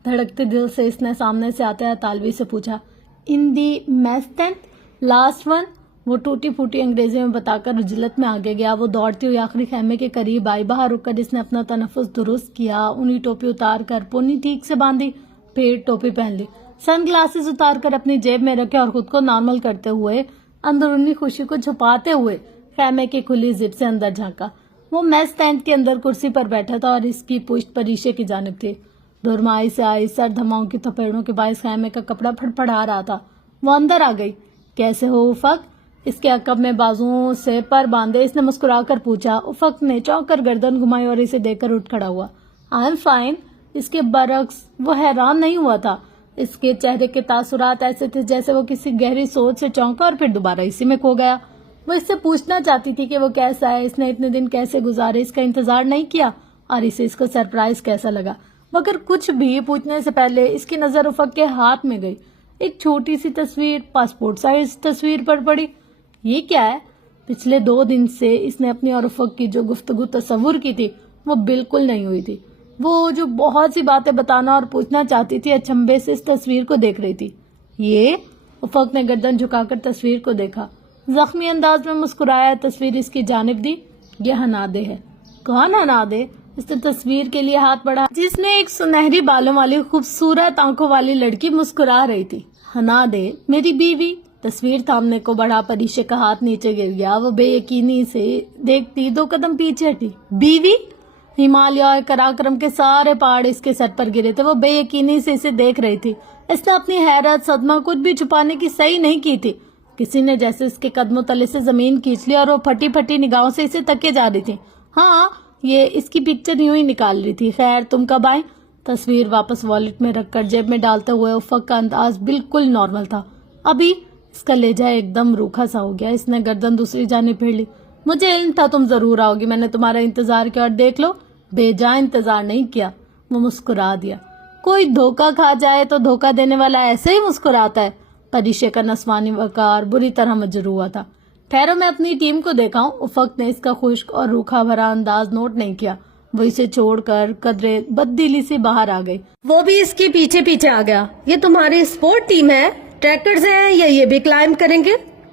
دھڑکتے دل سے اس نے سامنے سے آتے اطالوی سے پوچھا. ان دی میسٹینتھ لاسٹ ون, وہ ٹوٹی پھوٹی انگریزی میں بتا کر رجلت میں آگے گیا. وہ دوڑتی ہوئی آخری خیمے کے قریب آئی. باہر رک کر اس نے اپنا تنفس درست کیا. انہیں ٹوپی اتار کر پونی ٹھیک سے باندھی, پھر ٹوپی پہن لی. سن گلاسز اتار کر اپنی جیب میں رکھے اور خود کو نارمل کرتے ہوئے اندرونی خوشی کو چھپاتے ہوئے خیمے کی کھلی زپ سے اندر جھانکا. وہ میس ٹینٹ کے اندر کرسی پر بیٹھا تھا اور اس کی پشت پریشے کی جانب تھی. دھرمائی سے آئی سرد ہواؤں کی تھپیڑوں کے باعث خیمے کا کپڑا پھڑپڑا رہا تھا. وہ اندر آ گئی. کیسے ہو افق؟ اس کے عقب میں بازوؤں سے پر باندھے اس نے مسکرا کر پوچھا. افق نے چونک کر گردن گھمائی اور اسے دیکھ کر اٹھ کھڑا ہوا. I am fine. اس کے برعکس وہ حیران نہیں ہوا تھا. اس کے چہرے کے تاثرات ایسے تھے جیسے وہ کسی گہری سوچ سے چونکا اور پھر دوبارہ اسی میں کھو گیا. وہ اس سے پوچھنا چاہتی تھی کہ وہ کیسا ہے, اس نے اتنے دن کیسے گزارے, اس کا انتظار نہیں کیا اور اسے اس کو سرپرائز کیسا لگا. مگر کچھ بھی پوچھنے سے پہلے اس کی نظر افق کے ہاتھ میں گئی. ایک چھوٹی سی تصویر, پاسپورٹ سائز تصویر پر پڑی. یہ کیا ہے؟ پچھلے 2 دن سے اس نے اپنی اور افق کی جو گفتگو تصور کی تھی وہ بالکل نہیں ہوئی تھی. وہ جو بہت سی باتیں بتانا اور پوچھنا چاہتی تھی اچنبھے سے اس تصویر کو دیکھ رہی تھی. یہ افق نے گردن جھکا کر تصویر کو دیکھا. زخمی انداز میں مسکرایا. تصویر اس کی جانب دی. یہ ہنادے ہے. کون ہنادے؟ اس نے تصویر کے لیے ہاتھ بڑھا جس میں ایک سنہری بالوں والی خوبصورت آنکھوں والی لڑکی مسکرا رہی تھی. ہنادے میری بیوی. تصویر تھامنے کو بڑھا. پریشے کا ہاتھ نیچے گر گیا. وہ بے یقینی سے دیکھتی 2 قدم پیچھے ہٹی. بیوی؟ ہمالیہ کراکرم کے سارے پہاڑ اس کے سر پر گرے تھے. وہ بے یقینی سے اسے دیکھ رہی تھی. اس نے اپنی حیرت صدمہ کچھ بھی چھپانے کی صحیح نہیں کی تھی. کسی نے جیسے اس کے قدموں تلے سے زمین کھینچ لی اور وہ پھٹی پھٹی نگاہوں سے اسے تکے جا رہی تھی. ہاں یہ اس کی پکچر یوں ہی نکال رہی تھی. خیر تم کب آئے؟ تصویر واپس والیٹ میں رکھ کر جیب میں ڈالتے ہوئے افق کا انداز بالکل نارمل تھا. ابھی؟ اس کا لہجہ ایک دم روکھا سا ہو گیا. اس نے گردن دوسری جانب پھیر لی. مجھے علم تھا تم ضرور آؤ گی. میں نے تمہارا انتظار کیا اور دیکھ لو بے جا انتظار نہیں کیا. وہ مسکرا دیا. کوئی دھوکہ کھا جائے تو دھوکہ دینے والا ایسے ہی مسکراتا ہے. پریشے کا نسوانی وقار بری طرح مجروح ہوا تھا. ٹھہرو میں اپنی ٹیم کو دیکھاؤں. افق نے اس کا خشک اور روکھا بھرا انداز نوٹ نہیں کیا. وہ اسے چھوڑ کر قدرے بددلی سے باہر آ گئی. وہ بھی اس کے پیچھے پیچھے آ گیا. یہ تمہاری سپورٹ ٹیم ہے؟ ٹریکرز ہیں یا یہ بھی کلائم کریں گے؟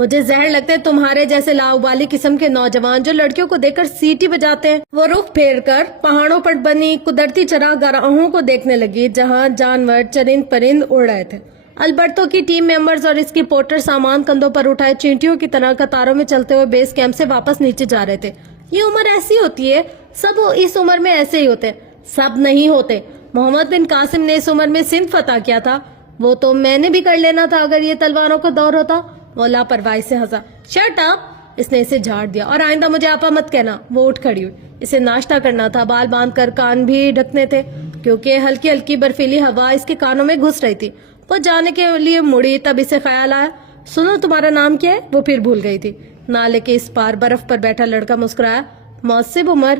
مجھے زہر لگتے ہیں تمہارے جیسے لاؤبالی قسم کے نوجوان جو لڑکیوں کو دیکھ کر سیٹی بجاتے ہیں۔ وہ رخ پھیر کر پہاڑوں پر بنی قدرتی چراگاہوں کو دیکھنے لگی جہاں جانور چرند پرند اڑ رہے تھے۔ البرتو کی ٹیم ممبرز اور اس کی پورٹر سامان کندھوں پر اٹھائے چینٹیوں کی طرح قطاروں میں چلتے ہوئے بیس کیمپ سے واپس نیچے جا رہے تھے۔ یہ عمر ایسی ہوتی ہے، سب اس عمر میں ایسے ہی ہوتے ہیں۔ سب نہیں ہوتے۔ محمد بن قاسم نے اس عمر میں سندھ فتح کیا تھا، وہ تو میں نے بھی کر لینا تھا اگر یہ تلواروں کا دور ہوتا۔ وہ لاپرواہی سے ہنسا۔ شٹ اپ، اس نے اسے جھاڑ دیا، اور آئندہ مجھے آپا مت کہنا۔ وہ اٹھ کھڑی ہوئی۔ اسے ناشتہ کرنا تھا، بال باندھ کر کان بھی ڈھکنے تھے کیونکہ ہلکی ہلکی برفیلی ہوا اس کے کانوں میں گھس رہی تھی۔ وہ جانے کے لیے مڑی، تب اسے خیال آیا، سنو تمہارا نام کیا ہے؟ وہ پھر بھول گئی تھی۔ نالے کے اس پار برف پر بیٹھا لڑکا مسکرایا، موصب عمر۔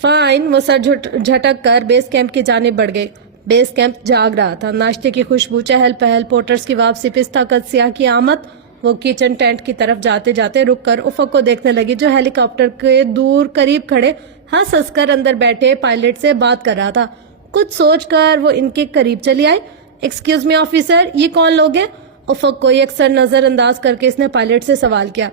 فائن۔ وہ سر جھٹک کر بیس کیمپ کی جانب بڑھ گئی۔ بیس کیمپ جاگ رہا تھا۔ ناشتے کی خوشبو، چہل پہل، پورٹرز کی واپسی، پستہ کد سیاہ کی آمد۔ وہ کچن ٹینٹ کی طرف جاتے جاتے رک کر افق کو دیکھنے لگی جو ہیلی کاپٹر کے دور قریب کھڑے ہنس ہنس کر اندر بیٹھے پائلٹ سے بات کر رہا تھا۔ کچھ سوچ کر وہ ان کے قریب چلی آئی۔ ایکسکیوز می آفیسر، یہ کون لوگ ہیں؟ افق کو یکسر نظر انداز کر کے اس نے پائلٹ سے سوال کیا۔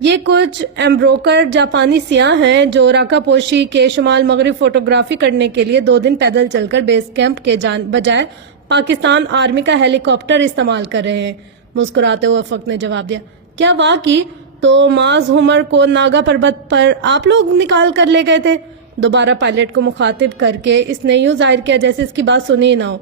یہ کچھ ایمبروکر جاپانی سیاح ہیں جو راکا پوشی کے شمال مغرب فوٹوگرافی کرنے کے لیے 2 دن پیدل چل کر بیس کیمپ کے بجائے پاکستان آرمی کا ہیلی کاپٹر استعمال کر رہے ہیں۔ مسکراتے ہوئے افق نے جواب دیا۔ کیا واقعی؟ تو معاذ عمر کو ناگا پربت پر آپ لوگ نکال کر لے گئے تھے؟ دوبارہ پائلٹ کو مخاطب کر کے اس نے یوں ظاہر کیا جیسے اس کی بات سنی ہی نہ ہو۔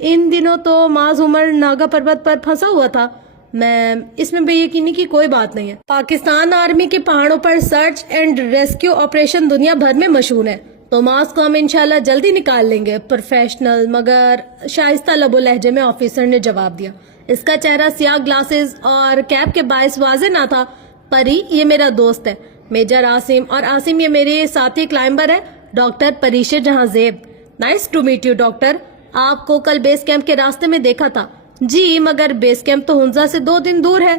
ان دنوں تو معاذ عمر ناگا پربت پر پھنسا ہوا تھا۔ میم، اس میں بے یقینی کی کوئی بات نہیں ہے۔ پاکستان آرمی کے پہاڑوں پر سرچ اینڈ ریسکیو آپریشن دنیا بھر میں مشہور ہے، تو معاذ کو ہم انشاءاللہ جلدی نکال لیں گے۔ پروفیشنل مگر شائستہ لب و لہجے میں آفیسر نے جواب دیا۔ اس کا چہرہ سیاہ گلاسز اور کیپ کے باعث واضح نہ تھا۔ پری، یہ میرا دوست ہے میجر عاصم، اور عاصم یہ میرے ساتھی کلائمبر ہے doctor Paresh Jahanzeb. Nice to meet you doctor, آپ کو کل بیس کیمپ کے راستے میں دیکھا تھا۔ جی، مگر بیس کیمپ تو ہنزا سے 2 دن دور ہے۔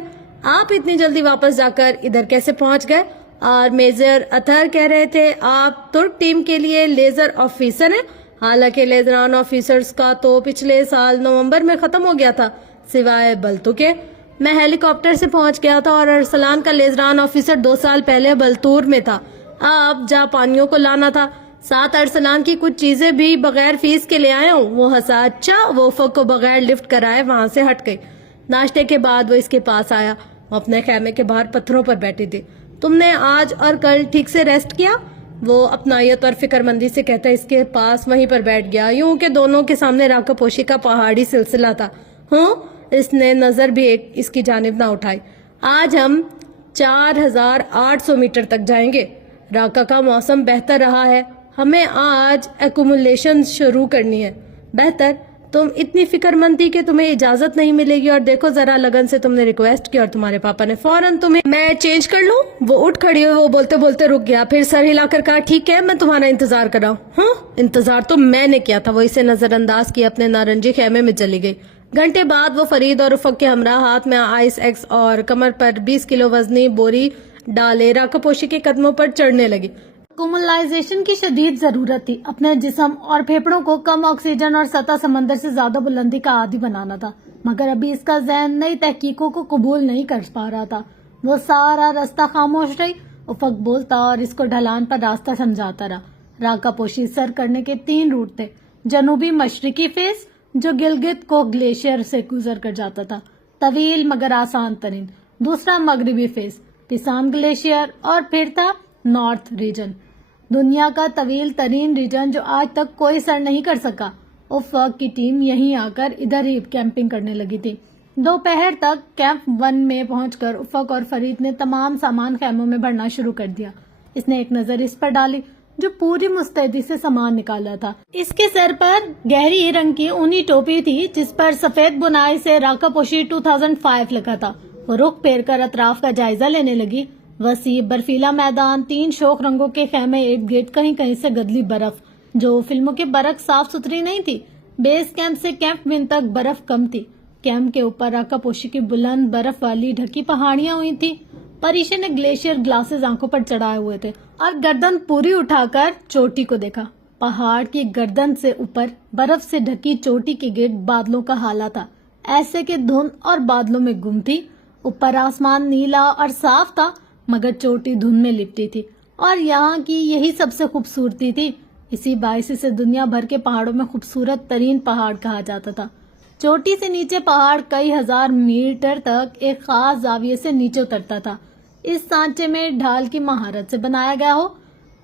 آپ اتنی جلدی واپس جا کر ادھر کیسے پہنچ گئے؟ اور میجر اطہر کہہ رہے تھے آپ ترک ٹیم کے لیے لیزر آفیسر ہیں، حالانکہ لیزران آفیسرز کا تو پچھلے سال نومبر میں ختم ہو گیا تھا، سوائے بلتو کے۔ میں ہیلی کاپٹر سے پہنچ گیا تھا اور ارسلان کا لیزران آفیسر 2 سال پہلے بلتور میں تھا۔ اب جاپانیوں کو لانا تھا، ساتھ ارسلان کی کچھ چیزیں بھی بغیر فیس کے لے آیا ہوں۔ وہ ہنسا۔ اچھا، وہ افق کو بغیر لفٹ کرائے وہاں سے ہٹ گئی۔ ناشتے کے بعد وہ اس کے پاس آیا۔ وہ اپنے خیمے کے باہر پتھروں پر بیٹھی تھی۔ تم نے آج اور کل ٹھیک سے ریسٹ کیا؟ وہ اپنائیت اور فکر مندی سے کہتا اس کے پاس وہیں پر بیٹھ گیا، یوں کہ دونوں کے سامنے راکا پوشی کا پہاڑی سلسلہ تھا۔ ہوں؟ اس نے نظر بھی اس کی جانب نہ اٹھائی۔ آج ہم 4800 میٹر تک جائیں گے۔ راکا کا موسم بہتر رہا ہے، ہمیں آج ایکومولیشن شروع کرنی ہے۔ بہتر؟ تم اتنی فکر مند تھی کہ تمہیں اجازت نہیں ملے گی، اور دیکھو ذرا لگن سے تم نے ریکویسٹ کی اور تمہارے پاپا نے فوراً تمہیں۔ میں چینج کر لوں؟ وہ اٹھ کھڑی ہوئی، وہ بولتے بولتے رک گیا، پھر سر ہلا کر کہا ٹھیک ہے، میں تمہارا انتظار کر رہا ہوں۔ ہاں، انتظار تو میں نے کیا تھا۔ وہ اسے نظر انداز کی اپنے نارنجی خیمے میں چلی گئی۔ گھنٹے بعد وہ فرید اور افق کے ہمراہ ہاتھ میں آئس ایکس اور کمر پر 20 کلو وزنی بوری ڈالے راکا پوشی کے قدموں پر چڑھنے لگی۔ کوملائزیشن کی شدید ضرورت تھی، اپنے جسم اور پھیپڑوں کو کم آکسیجن اور سطح سمندر سے زیادہ بلندی کا عادی بنانا تھا، مگر ابھی اس کا ذہن نئی تحقیقوں کو قبول نہیں کر پا رہا تھا۔ وہ سارا راستہ خاموش رہی۔ افق بولتا اور اس کو ڈھلان پر راستہ سمجھاتا رہا۔ راکا پوشی سر کرنے کے 3 روٹ تھے۔ جنوبی مشرقی فیس جو گلگت کو گلیشیئر سے گزر کر جاتا تھا، طویل مگر آسان ترین۔ دوسرا مغربی فیس، پیسان گلیشیئر، اور پھر تھا نارتھ ریجن، دنیا کا طویل ترین ریجن جو آج تک کوئی سر نہیں کر سکا۔ افق کی ٹیم یہیں آ کر ادھر ہی کیمپنگ کرنے لگی تھی۔ دوپہر تک کیمپ 1 میں پہنچ کر افق اور فرید نے تمام سامان خیموں میں بھرنا شروع کر دیا۔ اس نے ایک نظر اس پر ڈالی جو پوری مستعدی سے سامان نکالا تھا۔ اس کے سر پر گہری رنگ کی اونی ٹوپی تھی جس پر سفید بنائی سے راکا پوشی 2005 لکھا تھا۔ وہ رخ پھیر کر اطراف کا جائزہ لینے لگی۔ وسیع برفیلا میدان، 3 شوخ رنگوں کے خیمے، ارد گرد کہیں کہیں سے گدلی برف جو فلموں کے برعکس صاف ستھری نہیں تھی۔ بیس کیمپ سے کیمپ ون تک برف کم تھی۔ کیمپ کے اوپر راکا پوشی کی بلند برف والی ڈھکی پہاڑیاں ہوئی تھی۔ پریشے نے گلیشیئر گلاسز آنکھوں پر چڑھائے ہوئے تھے اور گردن پوری اٹھا کر چوٹی کو دیکھا۔ پہاڑ کی گردن سے اوپر برف سے ڈھکی چوٹی کے گرد بادلوں کا حالہ تھا، ایسے کہ دھند اور بادلوں میں گم تھی۔ اوپر آسمان نیلا اور صاف تھا مگر چوٹی دھند میں لپٹی تھی اور یہاں کی یہی سب سے خوبصورتی تھی. اسی باعث سے دنیا بھر کے پہاڑوں میں خوبصورت ترین پہاڑ کہا جاتا تھا. چوٹی سے نیچے پہاڑ کئی ہزار میٹر تک ایک خاص زاویے سے نیچے اترتا تھا. اس سانچے میں ڈھال کی مہارت سے بنایا گیا ہو.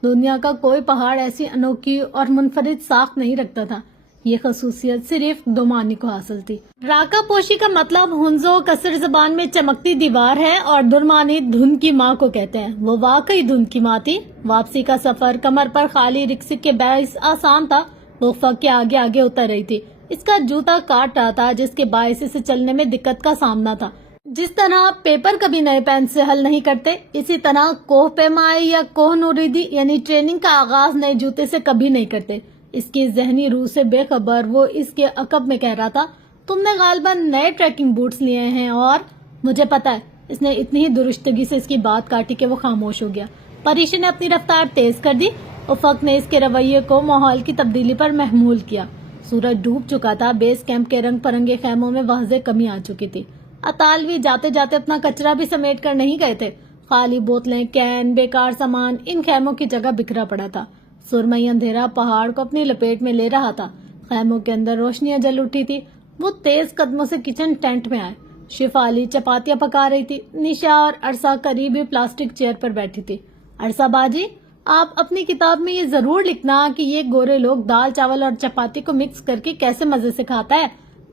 دنیا کا کوئی پہاڑ ایسی انوکھی اور منفرد ساخت نہیں رکھتا تھا. یہ خصوصیت صرف دومانی کو حاصل تھی. راکا پوشی کا مطلب ہنزو کثر زبان میں چمکتی دیوار ہے اور درمانی دھند کی ماں کو کہتے ہیں. وہ واقعی دھند کی ماں تھی. واپسی کا سفر کمر پر خالی رکسک کے باعث آسان تھا. وہ افق کے آگے آگے اتر رہی تھی. اس کا جوتا کاٹ رہا تھا جس کے باعث اسے چلنے میں دقت کا سامنا تھا. جس طرح پیپر کبھی نئے پین سے حل نہیں کرتے اسی طرح کوہ پیمائی یا کوہ نوریدی یعنی ٹریننگ کا آغاز نئے جوتے سے کبھی نہیں کرتے. اس کی ذہنی روح سے بے خبر وہ اس کے عقب میں کہہ رہا تھا تم نے غالباً نئے ٹریکنگ بوٹس لیے ہیں. اور مجھے پتا ہے. اس نے اتنی ہی درستگی سے اس کی بات کاٹی کہ وہ خاموش ہو گیا. پریشا نے اپنی رفتار تیز کر دی. افق نے اس کے رویے کو ماحول کی تبدیلی پر محمول کیا. سورج ڈوب چکا تھا. بیس کیمپ کے رنگ پرنگے خیموں میں واضح کمی آ چکی تھی. اطالوی جاتے جاتے اپنا کچرا بھی سمیٹ کر نہیں گئے تھے. خالی بوتلیں، کین، بیکار سامان ان خیموں کی جگہ بکھرا پڑا تھا. سرمئی اندھیرا پہاڑ کو اپنی لپیٹ میں لے رہا تھا. خیموں کے اندر روشنیاں جل اٹھی تھی. وہ تیز قدموں سے کچن ٹینٹ میں آئے. شفالی چپاتیاں پکا رہی تھی. نشا اور عرصہ قریب ہی پلاسٹک چیئر پر بیٹھی تھی. عرصہ باجی، آپ اپنی کتاب میں یہ ضرور لکھنا کہ یہ گورے لوگ دال چاول اور چپاتی کو مکس کر کے کیسے مزے سے کھاتا ہے.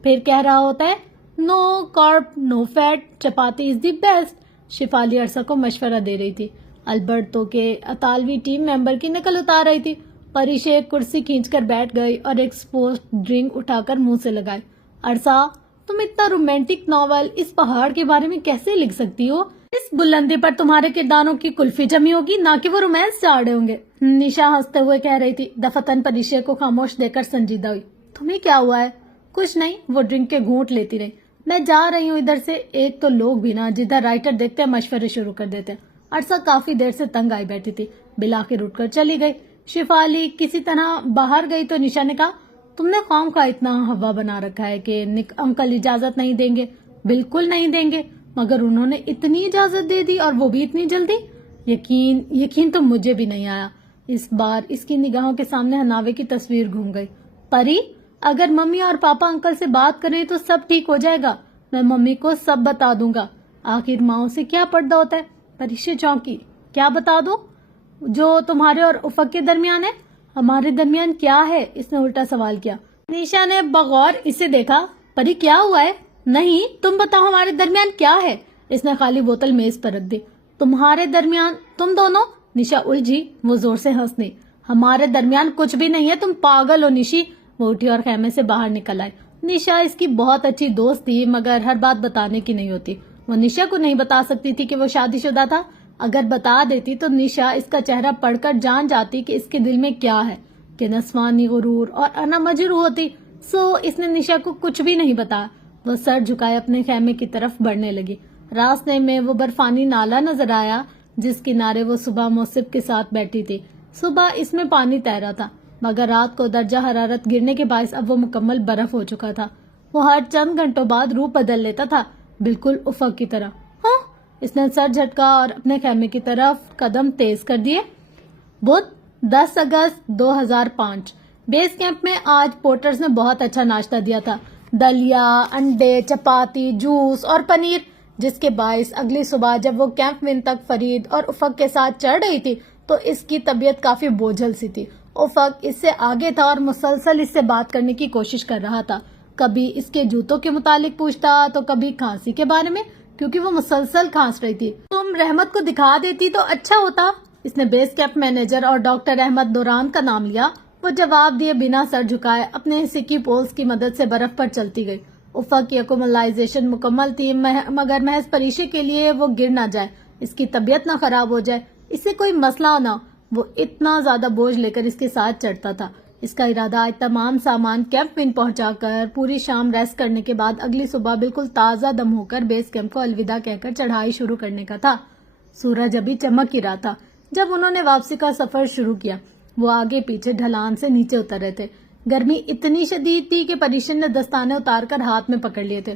پھر کہہ رہا ہوتا ہے no carb no fat chapati is the best. Shefali عرصہ کو مشورہ دے رہی تھی. البرٹو کے اطالوی ٹیم ممبر کی نقل اتار رہی تھی. پریشا ایک کرسی کھینچ کر بیٹھ گئی اور ایک سپوسٹ ڈرنک اٹھا کر منہ سے لگائے. عرصہ، تم اتنا رومانٹک ناول اس پہاڑ کے بارے میں کیسے لکھ سکتی ہو؟ اس بلندی پر تمہارے کرداروں کی کلفی جمی ہوگی نہ کہ وہ رومانس چاڑے ہوں گے. نشا ہنستے ہوئے کہہ رہی تھی. دفتن پریشا کو خاموش دے کر سنجیدہ ہوئی. تمہیں کیا ہوا ہے؟ کچھ نہیں. وہ ڈرنک کے گھونٹ لیتی رہی. میں جا رہی ہوں ادھر سے. ایک تو لوگ بھی نا جدھر رائٹر دیکھتے مشورے شروع کر دیتے. عرصہ کافی دیر سے تنگ آئی بیٹھی تھی. بالآخر اٹھ کر چلی گئی. شفالی کسی طرح باہر گئی تو نشا نے کہا تم نے خام کا اتنا ہوا بنا رکھا ہے کہ انکل اجازت نہیں دیں گے. بالکل نہیں دیں گے. مگر انہوں نے اتنی اجازت دے دی اور وہ بھی اتنی جلدی. یقین تو مجھے بھی نہیں آیا. اس بار اس کی نگاہوں کے سامنے حناوے کی تصویر گھوم گئی. پری، اگر ممی اور پاپا انکل سے بات کریں تو سب ٹھیک ہو جائے گا. میں ممی کو سب بتا دوں گا. آخر ماؤں سے کیا پردہ ہوتا ہے. پریشا چونکی. کیا بتا دو؟ جو تمہارے اور افق کے درمیان ہے. ہمارے درمیان کیا ہے؟ اس نے الٹا سوال کیا. نشا نے بغور اسے دیکھا. پری کیا ہوا ہے؟ نہیں، تم بتاؤ ہمارے درمیان کیا ہے. اس نے خالی بوتل میز پر رکھ دی. تمہارے درمیان تم دونوں؟ نشا الجھی. وہ زور سے ہنس دی. ہمارے درمیان کچھ بھی نہیں ہے. تم پاگل ہو نشی. وہ اٹھی اور خیمے سے باہر نکل آئی. نشا اس کی بہت اچھی دوست تھی مگر ہر بات بتانے کی نہیں ہوتی. وہ نشا کو نہیں بتا سکتی تھی کہ وہ شادی شدہ تھا. اگر بتا دیتی تو نشا اس کا چہرہ پڑھ کر جان جاتی کہ اس کے دل میں کیا ہے. کہ نسوانی غرور اور انا مجروح ہوتی. سو اس نے نشا کو کچھ بھی نہیں بتایا. وہ سر جھکائے اپنے خیمے کی طرف بڑھنے لگی. راستے میں وہ برفانی نالا نظر آیا جس کنارے وہ صبح موصف کے ساتھ بیٹھی تھی. صبح اس میں پانی تیرا تھا مگر رات کو درجہ حرارت گرنے کے باعث اب وہ مکمل برف ہو چکا تھا. وہ ہر چند گھنٹوں بعد روپ بدل لیتا تھا بالکل افق کی طرح. ہاں، اس نے سر جھٹکا اور اپنے خیمے کی طرف قدم تیز کر دیے. بدھ 10 اگست 2005. بیس کیمپ میں آج پورٹرز نے بہت اچھا ناشتہ دیا تھا. دلیا، انڈے، چپاتی، جوس اور پنیر، جس کے باعث اگلی صبح جب وہ کیمپ ون تک فرید اور افق کے ساتھ چڑھ رہی تھی تو اس کی طبیعت کافی بوجھل سی تھی. افق اس سے آگے تھا اور مسلسل اس سے بات کرنے کی کوشش کر رہا تھا. کبھی اس کے جوتوں کے متعلق پوچھتا تو کبھی کھانسی کے بارے میں کیونکہ وہ مسلسل کھانس رہی تھی. تم رحمت کو دکھا دیتی تو اچھا ہوتا. اس نے بیس کیمپ مینیجر اور ڈاکٹر احمد دوران کا نام لیا. وہ جواب دیے بنا سر جھکائے اپنے سکی پولز کی مدد سے برف پر چلتی گئی. افق کی ایکوملائزیشن مکمل تھی مگر محض پریشے کے لیے وہ گر نہ جائے، اس کی طبیعت نہ خراب ہو جائے، اس سے کوئی مسئلہ نہ. وہ اتنا زیادہ بوجھ لے کر اس کے ساتھ چڑھتا تھا. اس کا ارادہ آج تمام سامان کیمپ ون پہنچا کر پوری شام ریسٹ کرنے کے بعد اگلی صبح بالکل تازہ دم ہو کر بیس کیمپ کو الوداع کہہ کر چڑھائی شروع کرنے کا تھا. سورج ابھی چمک ہی رہا تھا جب انہوں نے واپسی کا سفر شروع کیا. وہ آگے پیچھے ڈھلان سے نیچے اتر رہے تھے. گرمی اتنی شدید تھی کہ پریشا نے دستانے اتار کر ہاتھ میں پکڑ لیے تھے.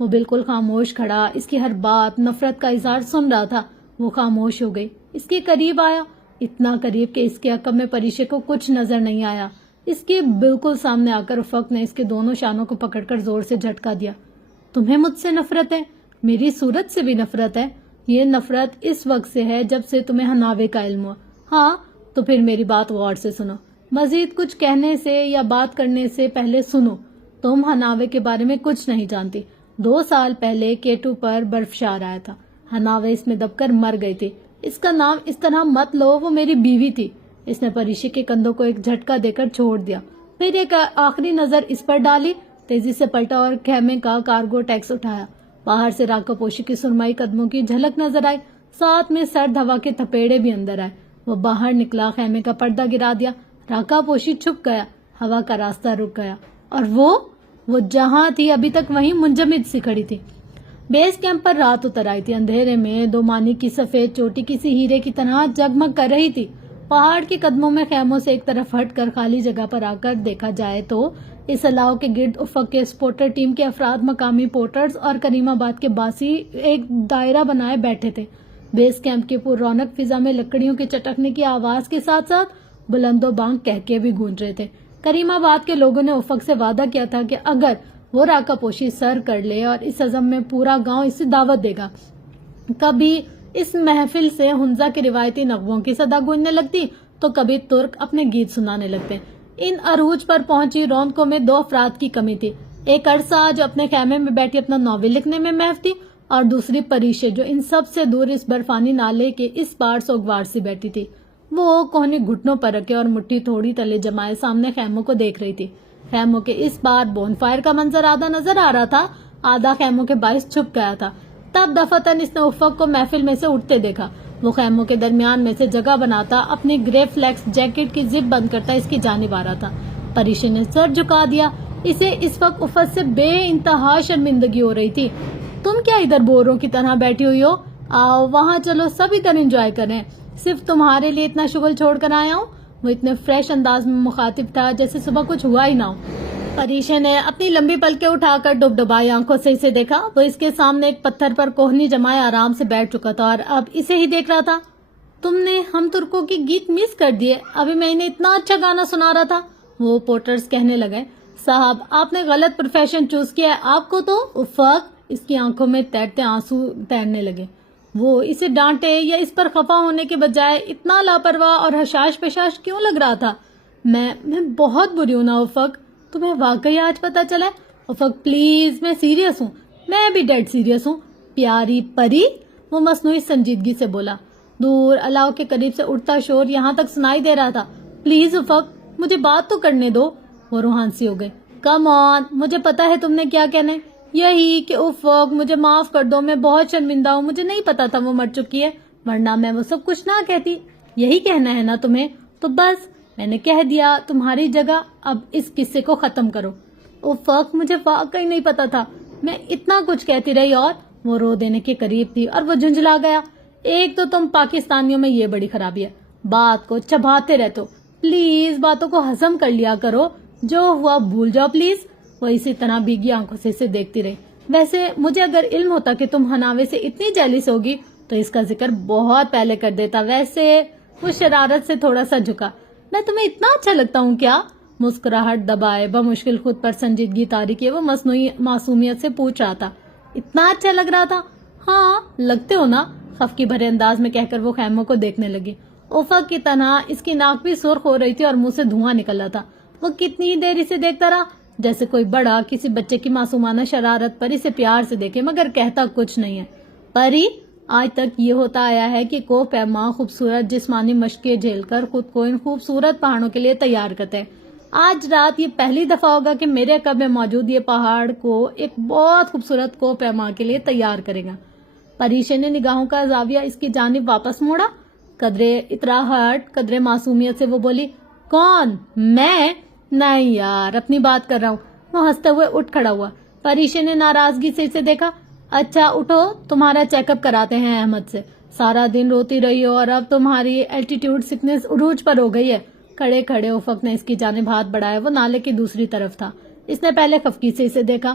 وہ بالکل خاموش کھڑا، اس کی ہر بات نفرت کا اظہار سن رہا تھا۔ وہ خاموش ہو گئی، اس کے قریب آیا، اتنا قریب کہ اس کے عقب میں پریشے کو کچھ نظر نہیں آیا۔ اس کے بالکل سامنے آ کر افق نے اس کے دونوں شانوں کو پکڑ کر زور سے جھٹکا دیا۔ تمہیں مجھ سے نفرت ہے؟ میری صورت سے بھی نفرت ہے؟ یہ نفرت اس وقت سے ہے جب سے تمہیں حناوے کا علم ہوا۔ ہاں تو پھر میری بات غور سے سنو، مزید کچھ کہنے سے یا بات کرنے سے پہلے سنو۔ تم حناوے کے بارے میں کچھ نہیں جانتی۔ 2 سال پہلے کیٹو پر برفشار آیا تھا، حناوے اس میں دب کر مر گئی تھی۔ اس کا نام اس طرح مت لو، وہ میری بیوی تھی۔ اس نے پریشی کے کندھوں کو ایک جھٹکا دے کر چھوڑ دیا، پھر ایک آخری نظر اس پر ڈالی، تیزی سے پلٹا اور خیمے کا کارگو ٹیکس اٹھایا۔ باہر سے راکا پوشی کی سرمائی قدموں کی جھلک نظر آئی، ساتھ میں سرد ہوا کے تھپیڑے بھی اندر آئے۔ وہ باہر نکلا، خیمے کا پردہ گرا دیا، راکا پوشی چھپ گیا، ہوا کا راستہ رک گیا، اور وہ جہاں تھی ابھی تک وہیں منجمد سی کھڑی تھی۔ بیس کیمپ پر رات اتر آئی تھی، اندھیرے میں 2 مانی کی سفید چوٹی کسی ہیرے کی طرح جگمگ کر رہی تھی۔ پہاڑ کے قدموں میں خیموں سے ایک طرف ہٹ کر خالی جگہ پر آ کر دیکھا جائے تو اس علاقے کے گرد افق کے سپورٹر ٹیم کے افراد، مقامی پورٹرز اور کریم آباد کے باسی ایک دائرہ بنائے بیٹھے تھے۔ بیس کیمپ کے پر رونق فضا میں لکڑیوں کے چٹکنے کی آواز کے ساتھ ساتھ بلند و بانگ کہکے بھی گونج رہے تھے۔ کریم آباد کے لوگوں نے افق سے وعدہ کیا تھا کہ اگر وہ راکا پوشی سر کر لے اور اس عزم میں پورا گاؤں اسے دعوت دے گا، کبھی اس محفل سے ہنزا کے روایتی نغموں کی صدا گونجنے لگتی تو کبھی ترک اپنے گیت سنانے لگتے۔ ان عروج پر پہنچی رونقوں میں 2 افراد کی کمی تھی، ایک عرصہ جو اپنے خیمے میں بیٹھی اپنا ناول لکھنے میں محو تھی، اور دوسری پریشے جو ان سب سے دور اس برفانی نالے کے اس پار سوگوار سے بیٹھی تھی۔ وہ کوہنی گھٹنوں پر رکھے اور مٹھی تھوڑی تلے جمائے سامنے خیموں کو دیکھ رہی تھی۔ خیموں کے اس پار بون فائر کا منظر آدھا نظر آ رہا تھا، آدھا خیموں کے باعث چھپ گیا تھا۔ تب دفتن اس نے افق کو محفل میں سے اٹھتے دیکھا۔ وہ خیموں کے درمیان میں سے جگہ بناتا، اپنی گرے فلیکس جیکٹ کی زپ بند کرتا اس کی جانب آ رہا تھا۔ پریشی نے سر جھکا دیا، اسے اس وقت افق سے بے انتہا شرمندگی ہو رہی تھی۔ تم کیا ادھر بوروں کی طرح بیٹھی ہوئی ہو؟ آؤ وہاں چلو، سب ادھر انجوائے کریں، صرف تمہارے لیے اتنا شغل چھوڑ کر آیا ہوں۔ وہ اتنے فریش انداز میں مخاطب تھا جیسے صبح کچھ ہوا ہی نہ ہو۔ پریشے نے اپنی لمبی پلکیں اٹھا کر ڈبڈبائی آنکھوں سے اسے دیکھا۔ وہ اس کے سامنے ایک پتھر پر کوہنی جمائے آرام سے بیٹھ چکا تھا اور اب اسے ہی دیکھ رہا تھا۔ تم نے ہم ترکوں کی گیت مس کر دیے، ابھی میں انہیں اتنا اچھا گانا سنا رہا تھا۔ وہ پورٹرز کہنے لگے، صاحب آپ نے غلط پروفیشن چوز کیا ہے، آپ کو تو افق۔ اس کی آنکھوں میں تیرتے آنسو تیرنے لگے۔ وہ اسے ڈانٹے یا اس پر خفا ہونے کے بجائے اتنا لاپرواہ اور حشاش پیشاش کیوں لگ رہا تھا؟ میں بہت بری ہوں نا افق، تمہیں واقعی آج پتا چلا ہے؟ افق پلیز، میں سیریس ہوں، میں بھی ڈیڈ سیریس ہوں پیاری پری، وہ مصنوعی سنجیدگی سے بولا۔ دور الاؤ کے قریب سے اٹھتا شور یہاں تک سنائی دے رہا تھا۔ پلیز افق، مجھے بات تو کرنے دو۔ وہ روحانسی ہو گئے۔ کم آن، مجھے پتا ہے تم نے کیا کہنا ہے، یہی کہ افق مجھے معاف کر دو، میں بہت شرمندہ ہوں، مجھے نہیں پتا تھا وہ مر چکی ہے، ورنہ میں وہ سب کچھ نہ کہتی۔ یہی کہنا ہے نا تمہیں؟ تو بس میں نے کہہ دیا تمہاری جگہ، اب اس قصے کو ختم کرو۔ افق مجھے واقعی نہیں پتا تھا، میں اتنا کچھ کہتی رہی، اور وہ رو دینے کے قریب تھی اور وہ جھنجھلا گیا۔ ایک تو تم پاکستانیوں میں یہ بڑی خرابی ہے، بات کو چباتے رہتے ہو، پلیز باتوں کو ہضم کر لیا کرو، جو ہوا بھول جاؤ پلیز۔ وہ اسی طرح بھیگی آنکھوں سے اسے دیکھتی رہی۔ ویسے مجھے اگر علم ہوتا کہ تم حناوے سے اتنی جیلس ہوگی تو اس کا ذکر بہت پہلے کر دیتا۔ ویسے وہ شرارت سے تھوڑا سا جھکا۔ میں تمہیں اتنا اچھا لگتا ہوں کیا؟ مسکراہٹ دبائے بمشکل خود پر سنجیدگی طاری کیے وہ مصنوعی معصومیت سے پوچھ رہا تھا۔ اتنا اچھا لگ رہا تھا؟ ہاں لگتے ہو نا، خفقی بھرے انداز میں کہہ کر وہ خیموں کو دیکھنے لگی۔ افق کی طرح اس کی ناک بھی سرخ ہو رہی تھی اور منہ سے دھواں نکل رہا تھا۔ وہ کتنی دیر اسے دیکھتا رہا، جیسے کوئی بڑا کسی بچے کی معصومانہ شرارت پر اسے پیار سے دیکھے مگر کہتا کچھ نہیں ہے۔ پری، آج تک یہ ہوتا آیا ہے کہ کوہ پیما خوبصورت جسمانی مشقیں جھیل کر خود کو ان خوبصورت پہاڑوں کے لیے تیار کرتے ہیں۔ آج رات یہ پہلی دفعہ ہوگا کہ میرے عقب میں موجود یہ پہاڑ کو ایک بہت خوبصورت کوہ پیما کے لیے تیار کرے گا۔ پریشے نے نگاہوں کا زاویہ اس کی جانب واپس موڑا۔ قدرے اطراحٹ، قدرے معصومیت سے وہ بولی، کون؟ میں؟ نہیں یار، اپنی بات کر رہا ہوں۔ وہ ہنستے ہوئے اٹھ کھڑا ہوا۔ پریشے نے ناراضگی سے اسے دیکھا۔ اچھا اٹھو، تمہارا چیک اپ کراتے ہیں احمد سے، سارا دن روتی رہی ہو اور اب تمہاری الٹیٹیوڈ سکنس عروج پر ہو گئی ہے۔ کھڑے کھڑے افق نے اس کی جانب ہاتھ بڑھایا۔ وہ نالے کی دوسری طرف تھا۔ اس نے پہلے خفقی سے اسے دیکھا،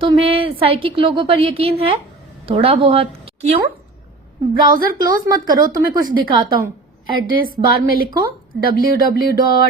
تمہیں سائیکک لوگوں پر یقین ہے؟ تھوڑا بہت. کیوں؟ براؤزر کلوز مت کرو، تمہیں کچھ دکھاتا ہوں. ایڈریس بار میں لکھو www.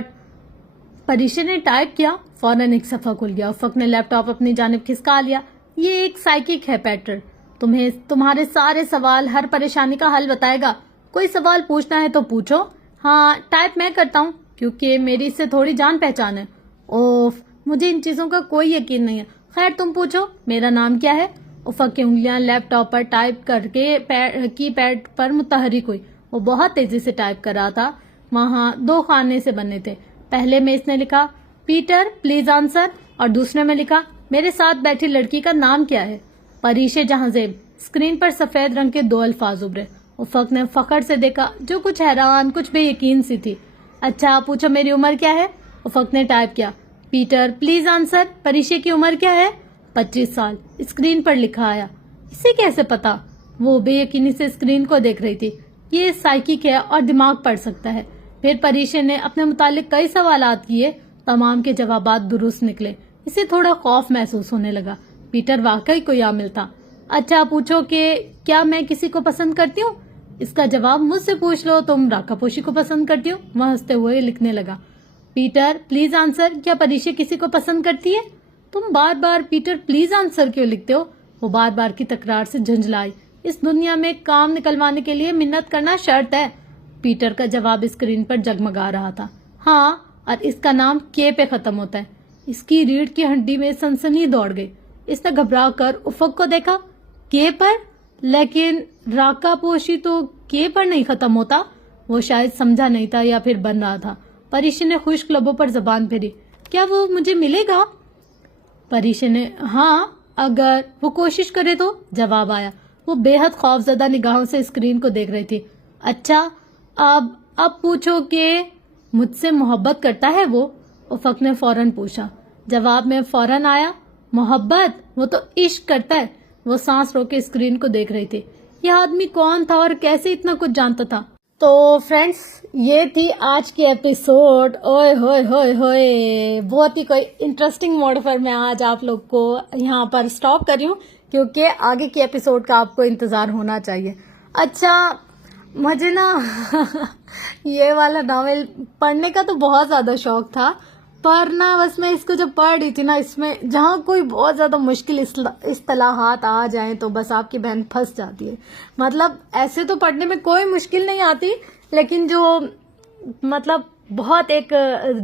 پریشا نے ٹائپ کیا، فوراً ایک صفحہ کھل گیا. افق نے لیپ ٹاپ اپنی جانب کھسکا لیا. یہ ایک سائیکک ہے پیٹر، تمہیں تمہارے سارے سوال، ہر پریشانی کا حل بتائے گا. کوئی سوال پوچھنا ہے تو پوچھو. ہاں ٹائپ میں کرتا ہوں کیونکہ میری اس سے تھوڑی جان پہچان ہے. اوف، مجھے ان چیزوں کا کوئی یقین نہیں ہے. خیر تم پوچھو، میرا نام کیا ہے؟ افق کی انگلیاں لیپ ٹاپ پر ٹائپ کر کے کی پیڈ پر متحرک ہوئی. وہ بہت تیزی سے ٹائپ کر رہا تھا. وہاں 2 خانے سے بنے تھے. پہلے میں اس نے لکھا پیٹر پلیز آنسر، اور دوسرے میں لکھا میرے ساتھ بیٹھی لڑکی کا نام کیا ہے؟ پریشا جہاں زیب. اسکرین پر سفید رنگ کے 2 الفاظ ابھرے. افق نے فخر سے دیکھا جو کچھ حیران، کچھ بے یقین سی تھی. اچھا پوچھو میری عمر کیا ہے؟ افق نے ٹائپ کیا پیٹر پلیز آنسر. پریشا کی عمر کیا ہے؟ 25 سال. اسکرین پر لکھا آیا. اسے کیسے پتا؟ وہ بے یقینی سے اسکرین کو دیکھ رہی تھی. یہ سائیکک ہے اور دماغ پڑھ سکتا ہے. پھر پریشا نے اپنے متعلق کئی سوالات کیے. تمام کے جوابات درست نکلے. اسے تھوڑا خوف محسوس ہونے لگا. پیٹر واقعی کوئی عامل تھا. اچھا پوچھو کہ کیا میں کسی کو پسند کرتی ہوں؟ اس کا جواب مجھ سے پوچھ لو، تم راکا پوشی کو پسند کرتی ہو؟ وہ ہنستے ہوئے لکھنے لگا پیٹر پلیز آنسر. کیا پریشا کسی کو پسند کرتی ہے؟ تم بار بار پیٹر پلیز آنسر کیوں لکھتے ہو؟ وہ بار بار کی تکرار سے جھنجھلائی. اس دنیا میں کام نکلوانے کے لیے منت کرنا شرط ہے. پیٹر کا جواب اسکرین پر جگمگا رہا تھا. ہاں، اور اس کا نام کے پہ ختم ہوتا ہے. اس کی ریڑھ کی ہڈی میں سنسنی دوڑ گئی. اس نے گھبرا کر افق کو دیکھا. کے پر؟ لیکن راکا پوشی تو کے پر نہیں ختم ہوتا. وہ شاید سمجھا نہیں تھا یا پھر بن رہا تھا. پریشا نے خشک لبوں پر زبان پھیری. کیا وہ مجھے ملے گا؟ پریشا نے ہاں اگر وہ کوشش کرے تو جواب آیا. وہ بے حد خوفزدہ نگاہوں سے اسکرین کو دیکھ رہی تھی. اچھا اب پوچھو کہ مجھ سے محبت کرتا ہے وہ؟ افق نے فوراً پوچھا. جواب میں فوراً آیا محبت؟ وہ تو عشق کرتا ہے. وہ سانس رو کے اسکرین کو دیکھ رہی تھی. یہ آدمی کون تھا اور کیسے اتنا کچھ جانتا تھا؟ تو فرینڈس، یہ تھی آج کی ایپیسوڈ. اوئے ہوئے ہوئے ہوئے، بہت ہی کوئی انٹرسٹنگ موڈ پر میں آج آپ لوگ کو یہاں پر سٹاپ کر رہی ہوں کیونکہ آگے کی ایپیسوڈ کا آپ کو انتظار ہونا چاہیے. اچھا مجھے نا یہ والا ناول پڑھنے کا تو بہت زیادہ شوق تھا، پر نا بس میں اس کو جب پڑھ رہی تھی نا، اس میں جہاں کوئی بہت زیادہ مشکل اصطلاحات آ جائیں تو بس آپ کی بہن پھنس جاتی ہے. مطلب ایسے تو پڑھنے میں کوئی مشکل نہیں آتی، لیکن جو مطلب بہت ایک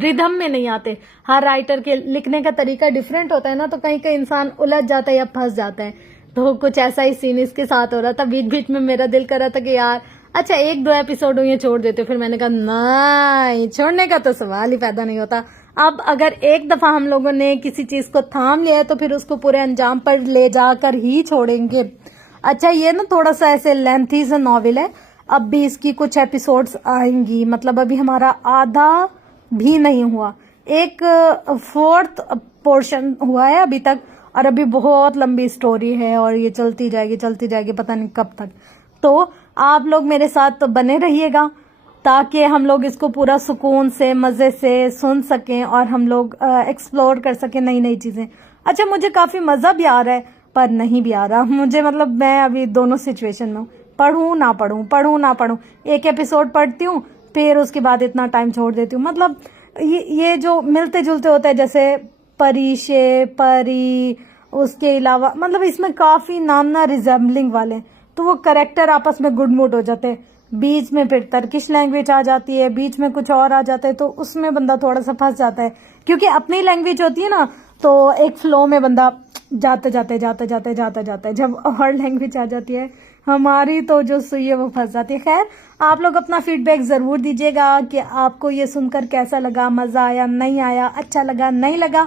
ردھم میں نہیں آتے. ہر رائٹر کے لکھنے کا طریقہ ڈیفرنٹ ہوتا ہے نا، تو کہیں کہیں انسان الجھ جاتا ہے یا پھنس جاتا ہے. تو کچھ ایسا ہی سین اس کے ساتھ ہو رہا تھا. بیچ بیچ میں میرا دل کر رہا تھا کہ یار اچھا 1-2 ایپیسوڈ یہ چھوڑ دیتے. پھر میں نے کہا نہیں، چھوڑنے کا تو سوال ہی پیدا نہیں ہوتا. اب اگر ایک دفعہ ہم لوگوں نے کسی چیز کو تھام لیا ہے تو پھر اس کو پورے انجام پر لے جا کر ہی چھوڑیں گے. اچھا یہ نا تھوڑا سا ایسے لینتھی سا ناول ہے. اب بھی اس کی کچھ ایپیسوڈز آئیں گی. مطلب ابھی ہمارا آدھا بھی نہیں ہوا، 1/4 پورشن ہوا ہے ابھی تک، اور ابھی بہت لمبی سٹوری ہے اور یہ چلتی جائے گی پتہ نہیں کب تک. تو آپ لوگ میرے ساتھ بنے رہیے گا تاکہ ہم لوگ اس کو پورا سکون سے مزے سے سن سکیں اور ہم لوگ ایکسپلور کر سکیں نئی چیزیں. اچھا مجھے کافی مزہ بھی آ رہا ہے پر نہیں بھی آ رہا مجھے. مطلب میں ابھی دونوں سچویشن میں ہوں، پڑھوں نہ پڑھوں. ایک ایپیسوڈ پڑھتی ہوں پھر اس کے بعد اتنا ٹائم چھوڑ دیتی ہوں. مطلب یہ جو ملتے جلتے ہوتا ہے جیسے پری، اس کے علاوہ مطلب اس میں کافی نام نہ ریزمبلنگ والے، تو وہ کریکٹر آپس میں گڈ موڈ ہو جاتے ہیں. بیچ میں پھر ترکش لینگویج آ جاتی ہے، بیچ میں کچھ اور آ جاتا ہے، تو اس میں بندہ تھوڑا سا پھنس جاتا ہے. کیونکہ اپنی لینگویج ہوتی ہے نا تو ایک فلو میں بندہ جاتے جاتے جب اور لینگویج آ جاتی ہے ہماری تو جو سوئی ہے وہ پھنس جاتی ہے. خیر آپ لوگ اپنا فیڈ بیک ضرور دیجیے گا کہ آپ کو یہ سن کر کیسا لگا، مزہ آیا نہیں آیا، اچھا لگا نہیں لگا.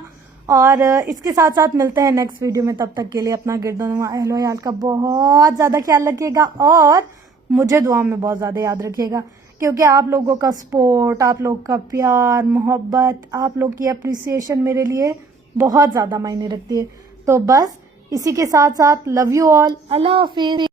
اور اس کے ساتھ ساتھ ملتے ہیں نیکسٹ ویڈیو میں. تب تک کے لیے اپنا گردنما اہل و عیال کا بہت زیادہ خیال رکھیے گا اور مجھے دعا میں بہت زیادہ یاد رکھیے گا، کیونکہ آپ لوگوں کا سپورٹ، آپ لوگ کا پیار محبت، آپ لوگ کی اپریسیشن میرے لیے بہت زیادہ معنی رکھتی ہے. تو بس اسی کے ساتھ ساتھ لو یو آل. اللہ حافظ.